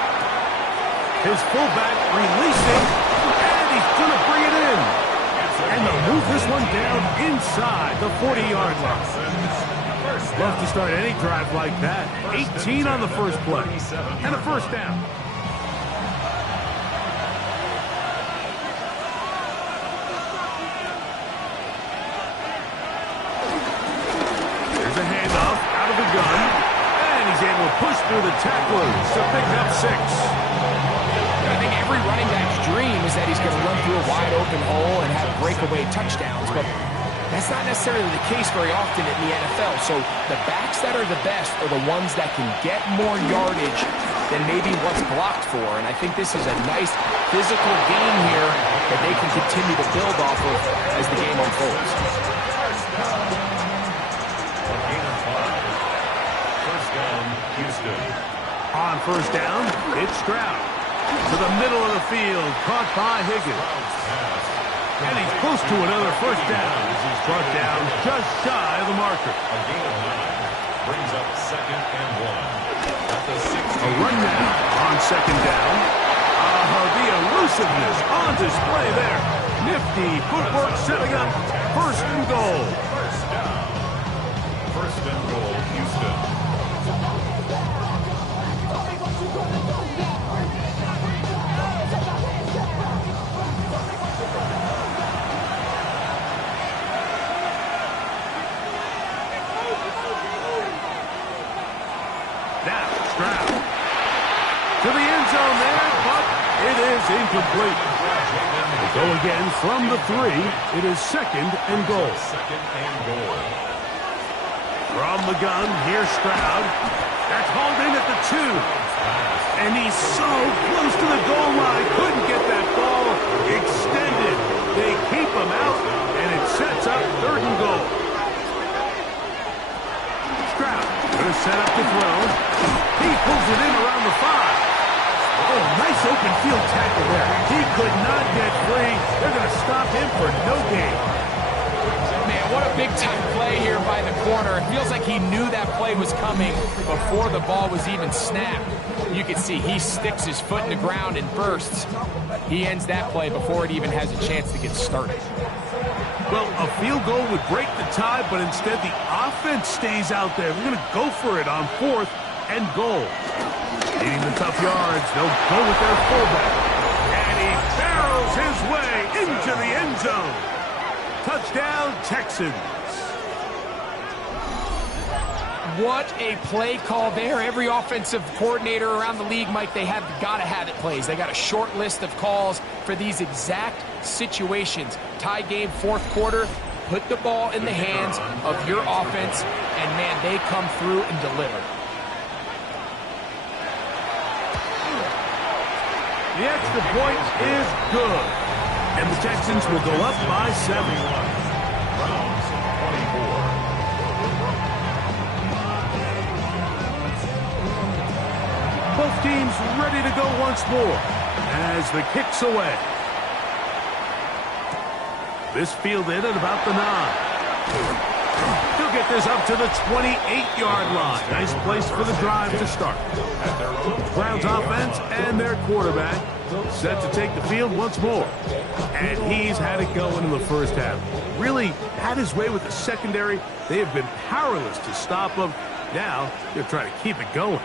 His fullback releasing, and he's going to bring it in. And they'll move this one down inside the 40-yard line. Love to start any drive like that. 18 on the first play. And a first down. There's a handoff out of the gun. And he's able to push through the tacklers to pick up 6. I think every running back's dream is that he's going to run through a wide open hole and have breakaway touchdowns, but that's not necessarily the case very often in the NFL. So the backs that are the best are the ones that can get more yardage than maybe what's blocked for. And I think this is a nice physical game here that they can continue to build off of as the game unfolds. First down, Houston. On first down, it's Stroud. To the middle of the field, caught by Higgins. And he's close to another first down as he's brought down just shy of the marker. A gain of 9 brings up 2nd and 1. At the 16. A run now on second down. The elusiveness on display there. Nifty footwork setting up first and goal. First down. First and goal, Houston. Now, Stroud. To the end zone there, but it is incomplete. They go again from the 3. It is 2nd and goal. 2nd and goal. From the gun, here's Stroud. That's hauled in at the 2. And he's so close to the goal line. Couldn't get that ball extended. They keep him out, and it sets up 3rd and goal. Stroud going to set up to throw. He pulls it in around the 5. Oh, nice open field tackle there. He could not get free. They're going to stop him for no gain. Man, what a big-time play here by the corner. It feels like he knew that play was coming before the ball was even snapped. You can see he sticks his foot in the ground and bursts. He ends that play before it even has a chance to get started. Well, a field goal would break the tie, but instead the offense stays out there. They're going to go for it on 4th and goal. Needing the tough yards, they'll go with their fullback. And he barrels his way into the end zone. Touchdown, Texans. What a play call there. Every offensive coordinator around the league, Mike, they have got to have it plays. They got a short list of calls for these exact situations. Tie game, 4th quarter. Put the ball in the hands of your offense, and, man, they come through and deliver. The extra point is good. And the Texans will go up by 7. Browns 24. Both teams ready to go once more as the kick's away. This fielded at about the 9. He'll get this up to the 28-yard line. Nice place for the drive to start. Browns offense and their quarterback set to take the field once more. And he's had it going in the first half. Really had his way with the secondary. They have been powerless to stop him. Now they're trying to keep it going.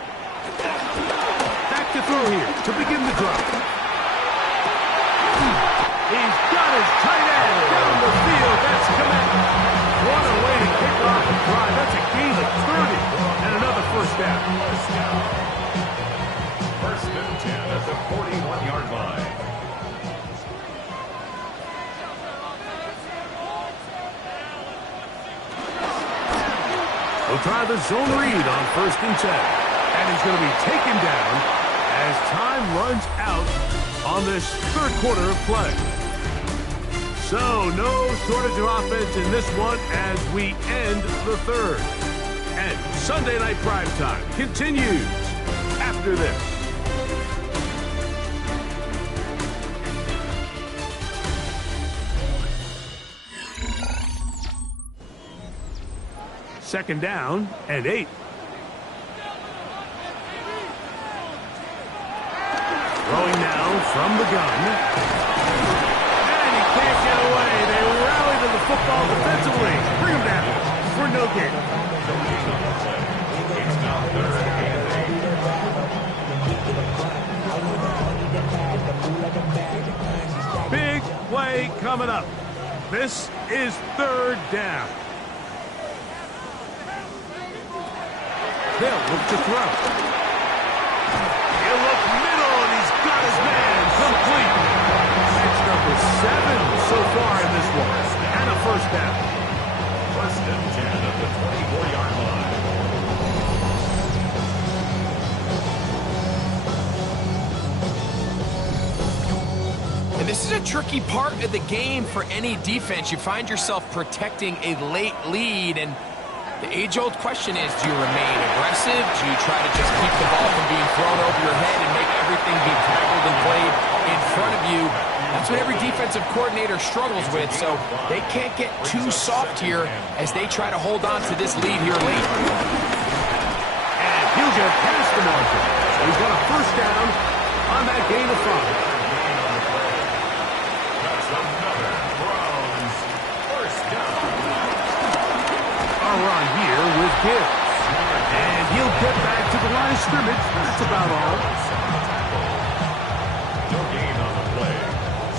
Back to throw here to begin the drive. He's got his tight end down the field. That's coming. What a way to kick off the drive. That's a gain of 30 and another first down. First and 10 at the 41-yard line. He'll try the zone read on first and 10. And he's going to be taken down as time runs out on this 3rd quarter of play. So, no shortage of offense in this one as we end the 3rd. And Sunday Night Primetime continues after this. Second down and 8. from the gun. And he can't get away. They rally to the football defensively. Bring him down for no gain. It's now 3rd and 8. Big play coming up. This is 3rd down. They'll look to throw. He'll look middle, and he's got his man complete. That's number 7 so far in this one. And a first down. 1st and 10 at the 24-yard line. And this is a tricky part of the game for any defense. You find yourself protecting a late lead, and the age-old question is, do you remain aggressive? Do you try to just keep the ball from being thrown over your head and make everything be tackled and played in front of you? That's what every defensive coordinator struggles with, so they can't get too soft here as they try to hold on to this lead here late. And he'll get past the marker. So he's got a first down on that gain of 5. That's another Browns first down. Run here with Gibbs. And he'll get back to the line of scrimmage. That's about all. No gain on the play.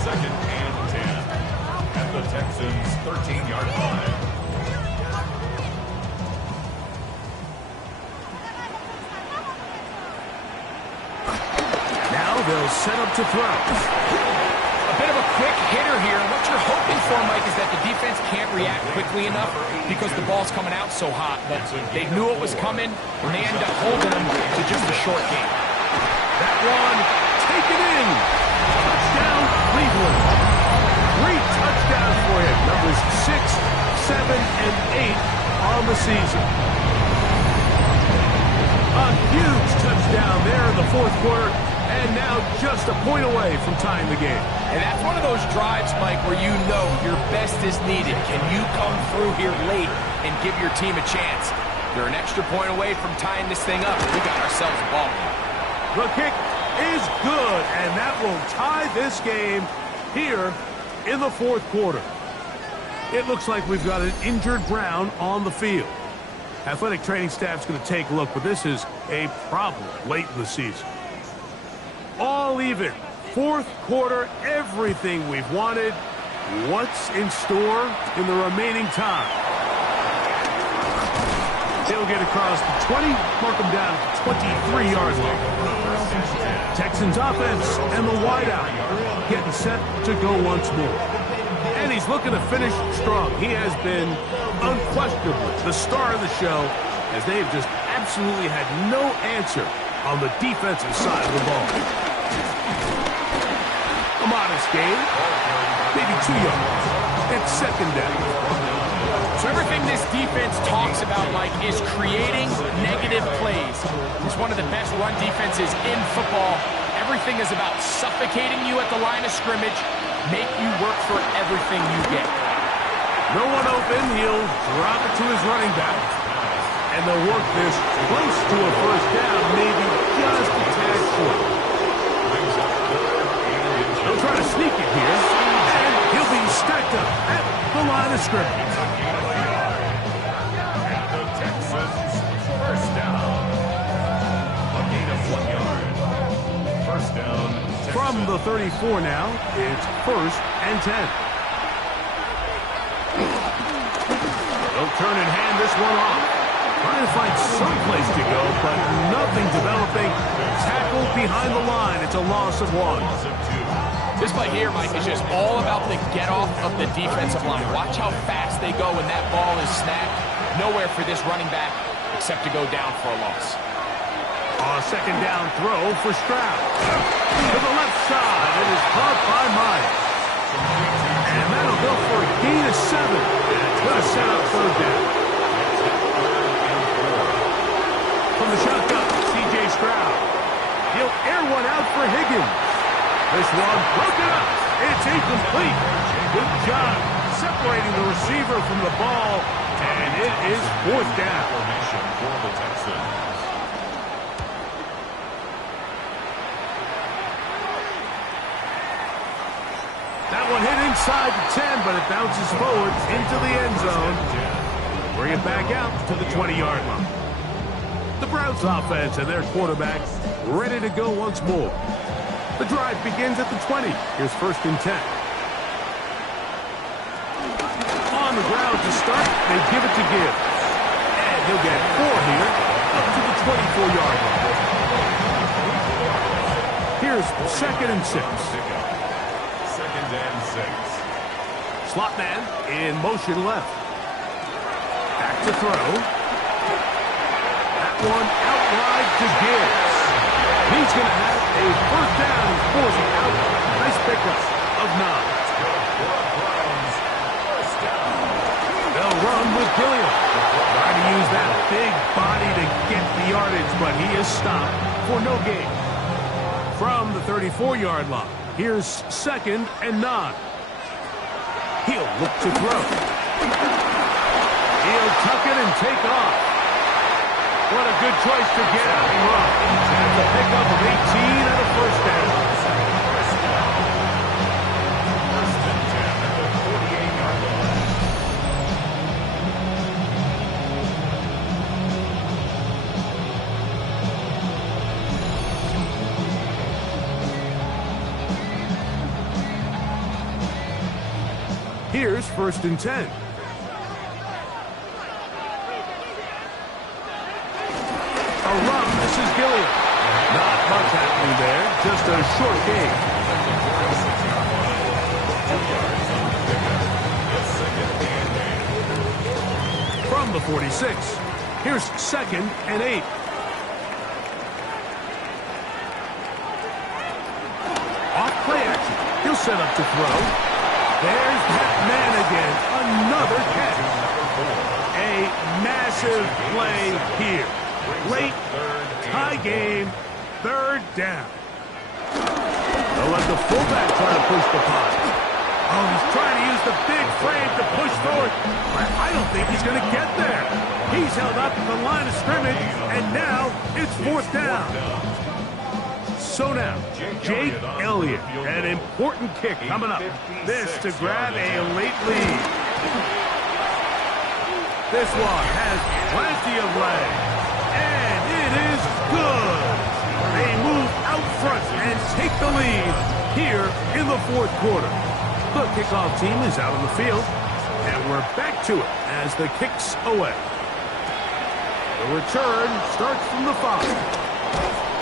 2nd and 10 at the Texans' 13-yard line. Now they'll set up to throw. Bit of a quick hitter here. What you're hoping for, Mike, is that the defense can't react quickly enough because the ball's coming out so hot. But they knew it was coming, and they end up holding them to just a short gain. That one taken in. Touchdown, Cleveland. 3 touchdowns for him. Numbers 6, 7, and 8 on the season. A huge touchdown there in the 4th quarter. And now just a point away from tying the game. And that's one of those drives, Mike, where you know your best is needed. Can you come through here late and give your team a chance? They're an extra point away from tying this thing up. We got ourselves a ball game. The kick is good, and that will tie this game here in the 4th quarter. It looks like we've got an injured Brown on the field. Athletic training staff's going to take a look, but this is a problem late in the season. All even. 4th quarter, everything we've wanted. What's in store in the remaining time? They'll get across the 20, mark them down at the 23-yard line. Texans offense and the wideout getting set to go once more. And he's looking to finish strong. He has been unquestionably the star of the show as they have just absolutely had no answer on the defensive side of the ball. A modest gain, maybe 2 yards. It's 2nd down. So everything this defense talks about, Mike, is creating negative plays. It's one of the best run defenses in football. Everything is about suffocating you at the line of scrimmage, make you work for everything you get. No one open, he'll drop it to his running back. And they'll work this close to a first down, maybe just a tad short. They'll try to sneak it here, and he'll be stacked up at the line of scrimmage. The Texans first down. A gain of 1 yard. First down. Texans. From the 34 now, it's 1st and 10. They'll turn and hand this one off. Trying to find some place to go, but nothing developing. Tackled behind the line. It's a loss of 1. This play here, Mike, is just all about the get-off of the defensive line. Watch how fast they go when that ball is snapped. Nowhere for this running back except to go down for a loss. A 2nd down throw for Stroud. To the left side. It is caught by Myers. And that'll go for a gain of 7. And it's going to set up 3rd down. From the shotgun, C.J. Stroud. He'll air one out for Higgins. This one broken up. It's incomplete. Good job separating the receiver from the ball. And it is 4th down. Formation for the Texans. one hit inside the 10, but it bounces forward into the end zone. Bring it back out to the 20-yard line. The Browns offense and their quarterback ready to go once more. The drive begins at the 20. Here's 1st and 10. On the ground to start, they give it to Gibbs. And he'll get 4 here, up to the 24-yard line. Here's 2nd and 6. 2nd and 6. Slot man in motion left. Back to throw. That one out wide to Gibbs. He's going to have a 1st down and force it out. Nice pickup of 9. They'll run with Gilliam. Trying to use that big body to get the yardage, but he is stopped for no gain. From the 34-yard line, here's 2nd and 9. He'll look to throw. He'll tuck it and take off. What a good choice to get out and run. That's a pickup of 18 and a 1st down. 1st and 10 at the 48-yard line. Here's 1st and 10. A run, this is Gilliam. Not much happening there, just a short gain. From the 46, here's 2nd and 8. Off play action, he'll set up to throw. There's that man again, another catch. A massive play here. Late, tie game, 3rd down. They'll let the fullback try to push the punt. Oh, he's trying to use the big frame to push forward, but I don't think he's going to get there. He's held up at the line of scrimmage, and now it's 4th down. So now, Jake Elliott, an important kick coming up. This to grab a late lead. This one has plenty of legs. And it is good. They move out front and take the lead here in the 4th quarter. The kickoff team is out on the field, and we're back to it as the kick's away. The return starts from the 5.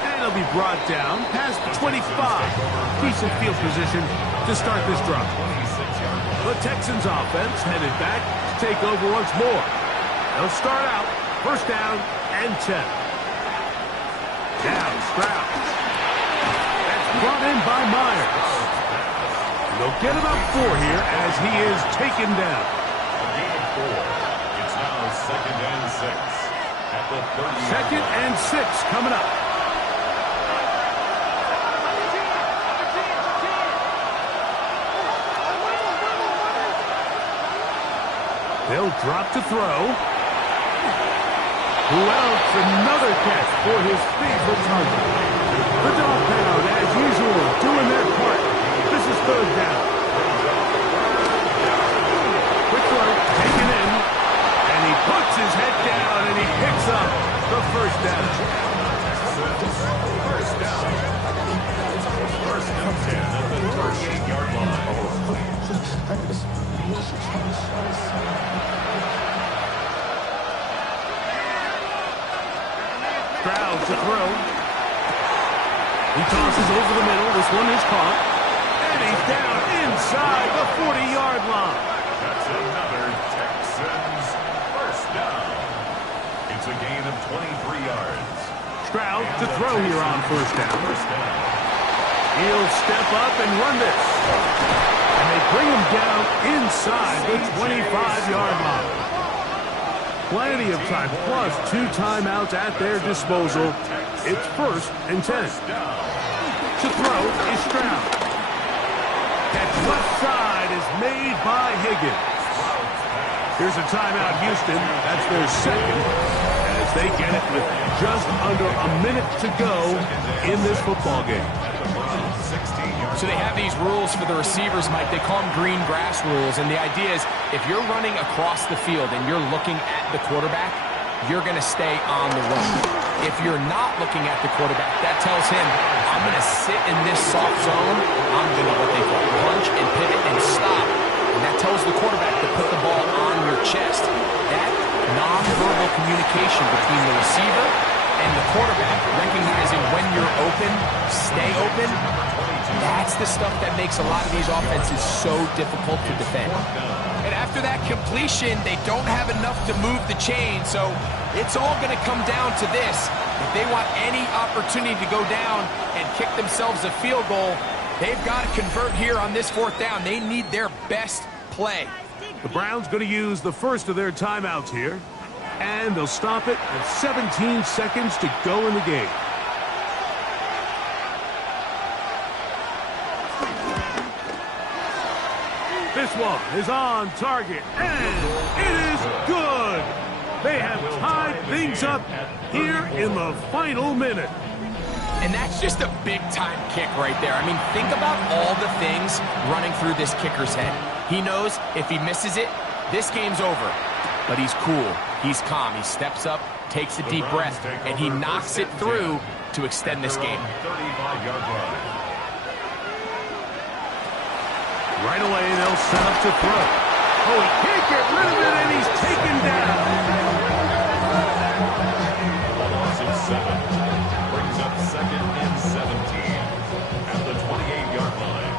And it'll be brought down past the 25. Decent field position to start this drive. The Texans offense headed back to take over once more. They'll start out 1st down and 10. Down, Stroud. That's brought in by Myers. They'll get about 4 here as he is taken down. A gain of 4. It's now 2nd and 6 at the 30. 2nd and 6 coming up. They'll drop to throw. Who else? Another catch for his favorite target. The dog pound, as usual, doing their part. This is 3rd down. Quick throw, taken in, and he puts his head down, and he picks up the 1st down. 1st down. 1st and 10 at the 38-yard line. Stroud to throw. He tosses over the middle. This one is caught. And he's down inside the 40-yard line. That's another Texans 1st down. It's a gain of 23 yards. Stroud to throw here on 1st down. He'll step up and run this. And they bring him down inside the 25-yard line. Plenty of time, plus 2 timeouts at their disposal. It's 1st and 10. To throw is Stroud. Catch left side is made by Higgins. Here's a timeout, Houston. That's their 2nd, as they get it with just under a minute to go in this football game. 16-yard So they have these rules for the receivers, Mike. They call them green grass rules. And the idea is if you're running across the field and you're looking at the quarterback, you're going to stay on the run. If you're not looking at the quarterback, that tells him, I'm going to sit in this soft zone. I'm going to what they call punch and pivot and stop. And that tells the quarterback to put the ball on your chest. That nonverbal communication between the receiver and the quarterback, recognizing when you're open, stay open, that's the stuff that makes a lot of these offenses so difficult to defend. And after that completion, they don't have enough to move the chain, so it's all going to come down to this. If they want any opportunity to go down and kick themselves a field goal, they've got to convert here on this fourth down. They need their best play. The Browns going to use the first of their timeouts here, and they'll stop it with 17 seconds to go in the game. This one is on target, and it is good. They have tied things up here in the final minute. And that's just a big-time kick right there. I mean, think about all the things running through this kicker's head. He knows if he misses it, this game's over. But he's cool. He's calm. He steps up, takes a deep breath, and he knocks it through to extend this game. 35-yard line. Right away, they'll set up to throw. Oh, he can't get rid of it, and he's taken down. Loss of 7. Brings up second and 17 at the 28-yard line.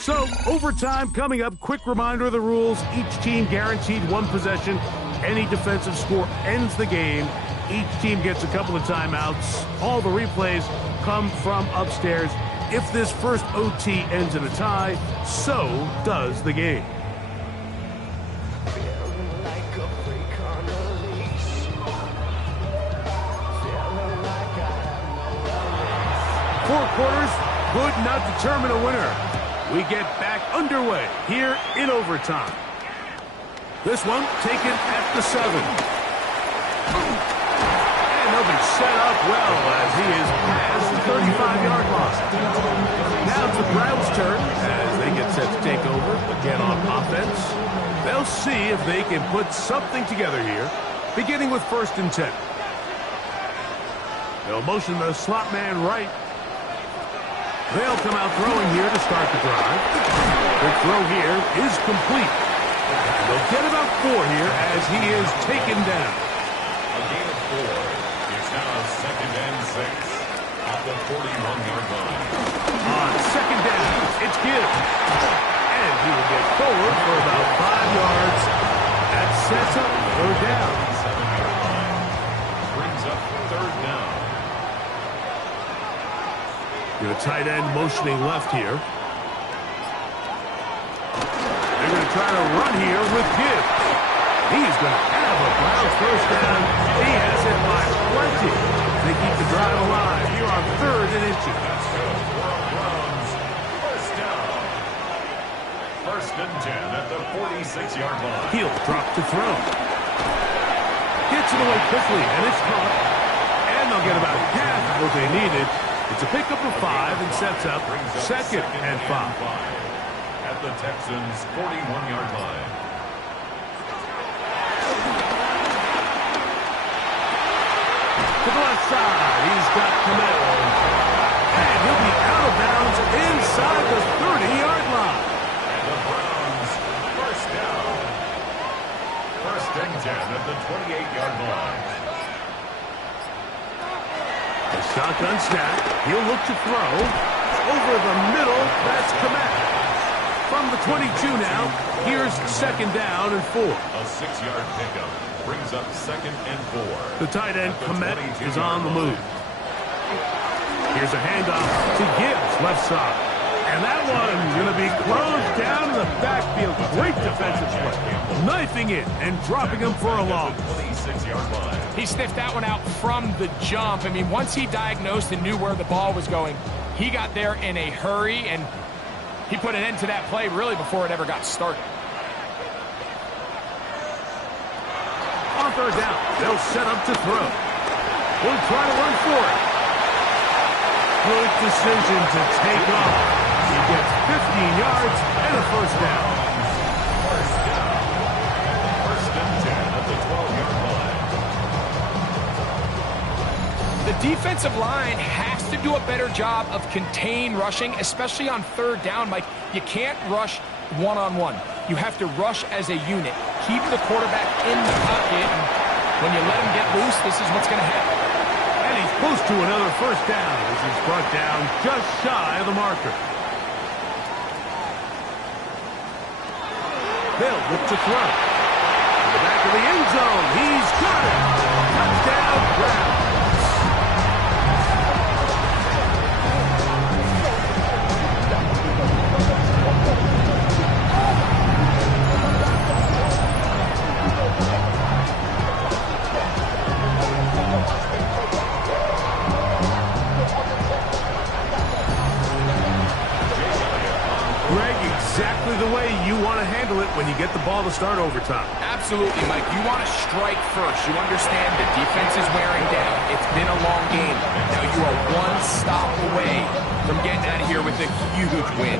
So, overtime coming up. Quick reminder of the rules. Each team guaranteed one possession. Any defensive score ends the game. Each team gets a couple of timeouts. All the replays come from upstairs. If this first OT ends in a tie, so does the game. Four quarters could not determine a winner. We get back underway here in overtime. This one taken at the 7. And they'll be set up well as he is past the 35-yard line. Now it's the Browns' turn as they get set to take over again on offense. They'll see if they can put something together here, beginning with 1st and 10. They'll motion the slot man right. They'll come out throwing here to start the drive. The throw here is complete. And they'll get about 4 here as he is taken down. A gain of 4. It's now 2nd and 6 at the 41-yard line. On 2nd down, it's Gibbs. And he will get forward for about 5 yards. That sets up 3rd down. 7-yard line. Brings up 3rd down. Your tight end motioning left here. They're going to try to run here with Gibbs. He's going to have a Browns 1st down. He has it by plenty. They keep the drive alive here on 3rd and inches. Browns 1st down. 1st and 10 at the 46-yard line. He'll drop to throw. Gets it away quickly, and it's caught. And they'll get about half of what they needed. It's a pickup of 5 and sets up 2nd and 5. At the Texans' 41-yard line. To the left side, he's got Camaro. And he'll be out of bounds inside the 30-yard line. And the Browns 1st down. 1st and 10 at the 28-yard line. A shotgun snap. He'll look to throw. Over the middle, that's Komet. From the 22 now, here's 2nd down and 4. A 6-yard pickup brings up 2nd and 4. The tight end, Komet, is on the move. Here's a handoff to Gibbs, left side. And that one's going to be closed down in the backfield. Great defensive play. Knifing it and dropping him for a loss. 26-yard line. He sniffed that one out from the jump. I mean, once he diagnosed and knew where the ball was going, he got there in a hurry, and he put an end to that play really before it ever got started. On third down, they'll set up to throw. He'll try to run for it. Good decision to take off. He gets 15 yards and a first down. First down. First and 10 at the 12-yard line. The defensive line has to do a better job of contain rushing, especially on third down, Mike. You can't rush one-on-one. You have to rush as a unit. Keep the quarterback in the pocket, and when you let him get loose, this is what's going to happen. And he's close to another first down as he's brought down just shy of the marker. They'll look to throw. In the back of the end zone, he's got it. Touchdown, Browns. Exactly the way you want to handle it when you get the ball to start overtime. Absolutely, Mike. You want to strike first. You understand the defense is wearing down. It's been a long game. Now you are one stop away from getting out of here with a huge win.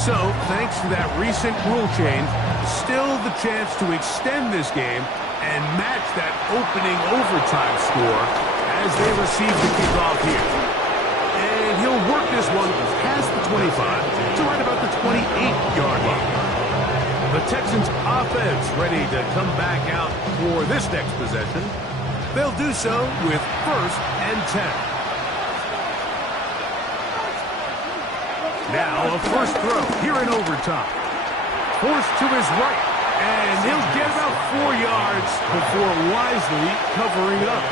So, thanks to that recent rule change, still the chance to extend this game and match that opening overtime score as they receive the kickoff here. And he'll work this one past the 25 to right about the 28-yard line. The Texans offense ready to come back out for this next possession. They'll do so with first and 10. Now a first throw here in overtime. Forced to his right, and he'll get about 4 yards before wisely covering it up.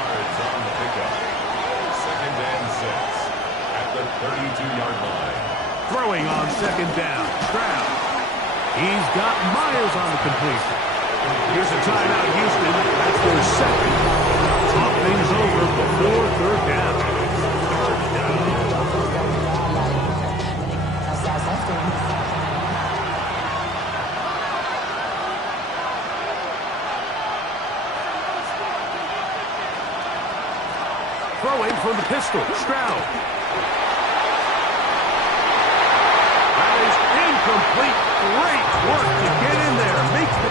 On the pickup. Second and 6 at the 32-yard line. Throwing on second down. Stroud. He's got Myers on the completion. Here's a timeout, Houston. That's their second. Talk things over before third down. Throwing from the pistol. Stroud. That is incomplete. Great work to get in there. Makes the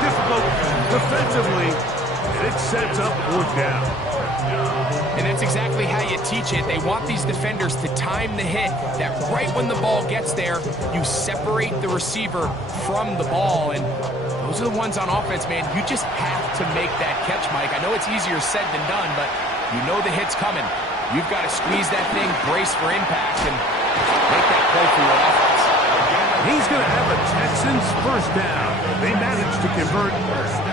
difficult defensively, and it sets up fourth down. And that's exactly how you teach it. They want these defenders to time the hit, that right when the ball gets there, you separate the receiver from the ball. And those are the ones on offense, man. You just have to make that catch, Mike. I know it's easier said than done, but you know the hit's coming. You've got to squeeze that thing, brace for impact, and make that play for your offense. He's going to have a Texans first down. They managed to convert.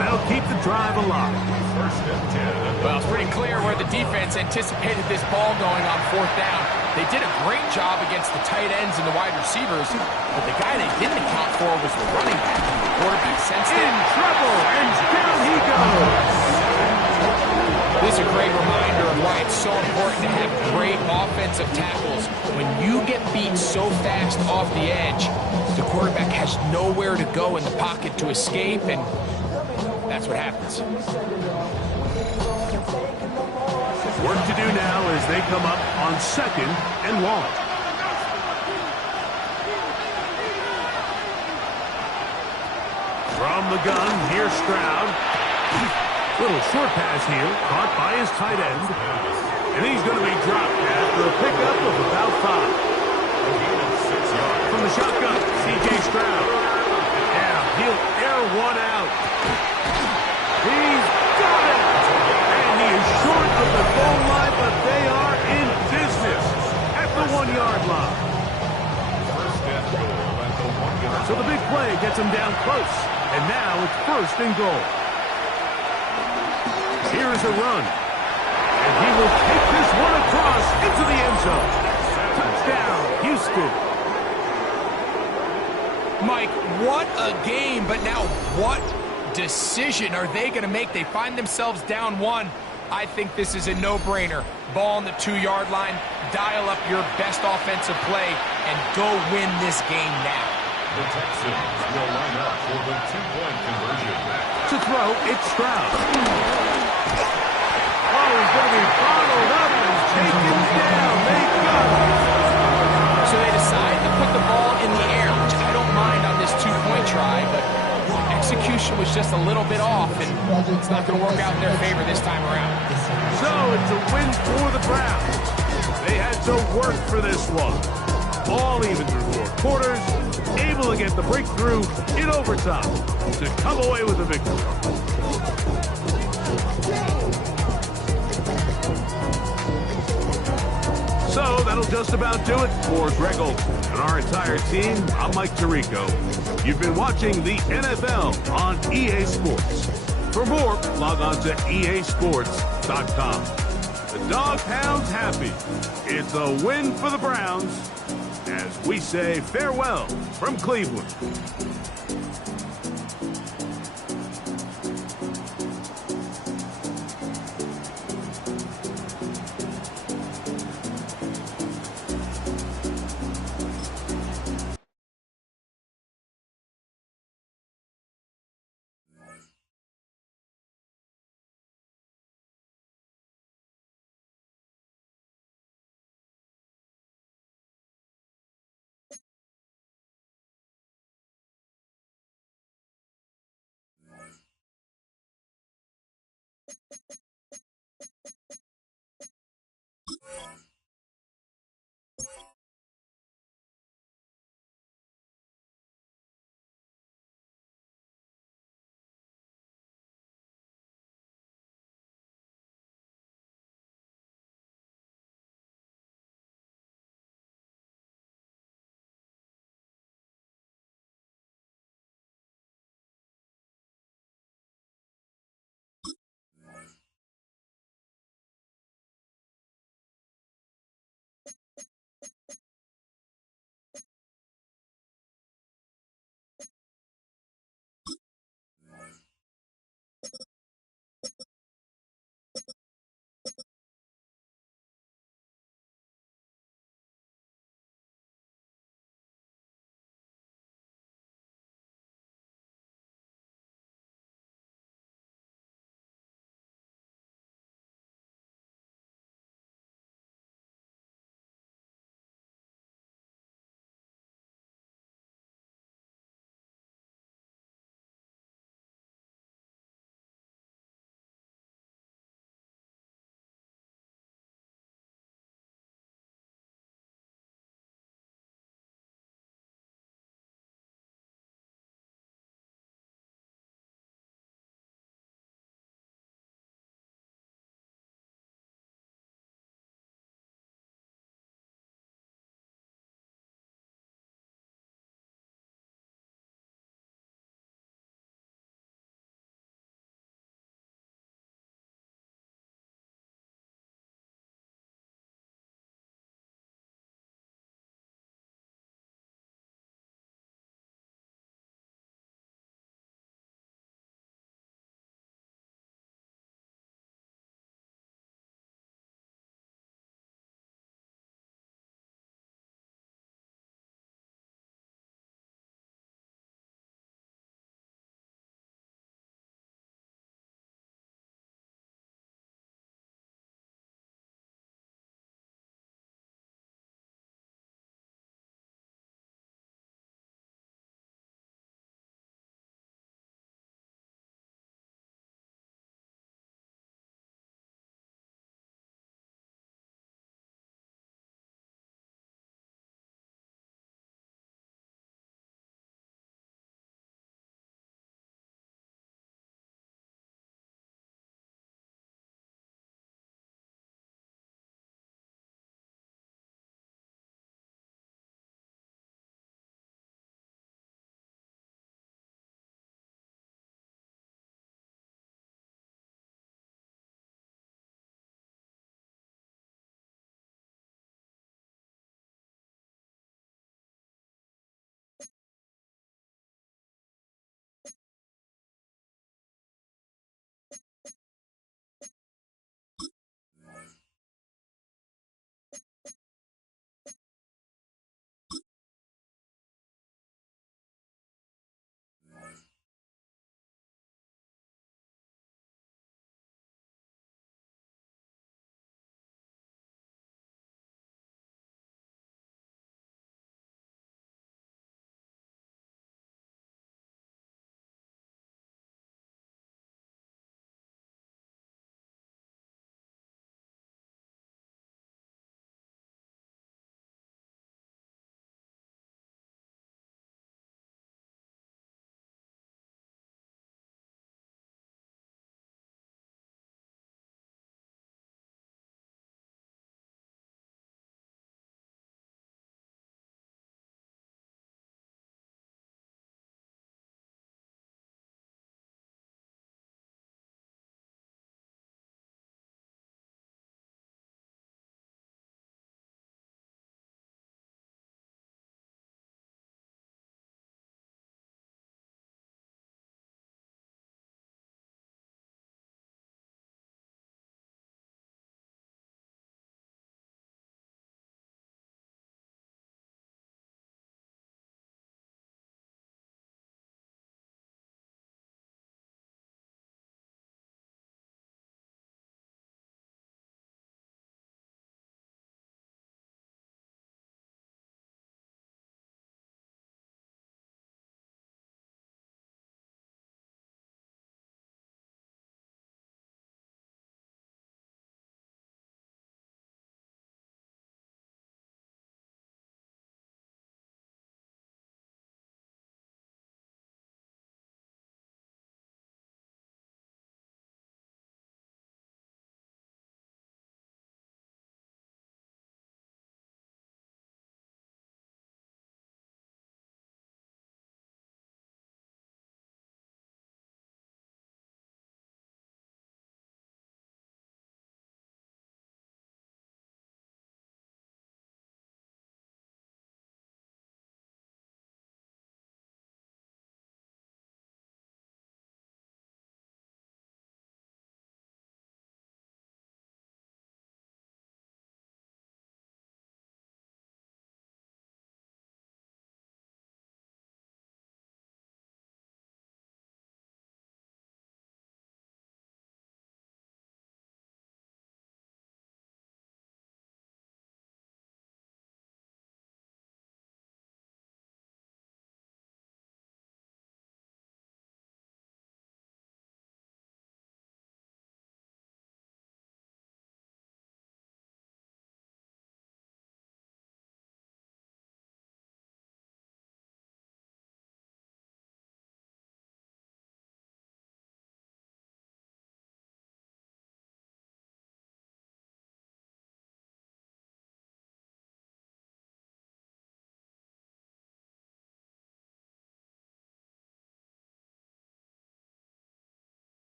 That'll keep the drive alive. First and 10. Well, it's pretty clear where the defense anticipated this ball going on fourth down. They did a great job against the tight ends and the wide receivers, but the guy they didn't account for was the running back. The quarterback sensed it. In trouble, and down he goes. This is a great reminder of why it's so important to have great offensive tackles. When you get beat so fast off the edge, the quarterback has nowhere to go in the pocket to escape, and that's what happens. Work to do now as they come up on 2nd and long. From the gun, here's Stroud. Little short pass here, caught by his tight end. And he's going to be dropped after a pickup of about 5. From the shotgun, C.J. Stroud. Yeah, he'll air one out. He's got it! And he is short of the goal line, but they are in business at the 1-yard line. So the big play gets him down close. And now it's 1st and goal. Here is a run. And he will take this one across into the end zone. Touchdown, Houston. Mike, what a game, but now what decision are they going to make? They find themselves down 1. I think this is a no-brainer. Ball on the 2-yard line, dial up your best offensive play, and go win this game now. The Texans will line up for the 2-point conversion. To throw, it's Stroud. Oh, he's going to be followed up and taken down. They got him. So they decide to put the ball in the air, which I don't mind on this 2-point try, but execution was just a little bit off, and it's not going to work out in their favor this time around. So it's a win for the Browns. They had to work for this one. All even through 4 quarters, able to get the breakthrough in overtime to come away with a victory. So that'll just about do it for Greg Olson and our entire team. I'm Mike Tirico. You've been watching the NFL on EA Sports. For more, log on to easports.com. The Dog Pound's happy. It's a win for the Browns as we say farewell from Cleveland.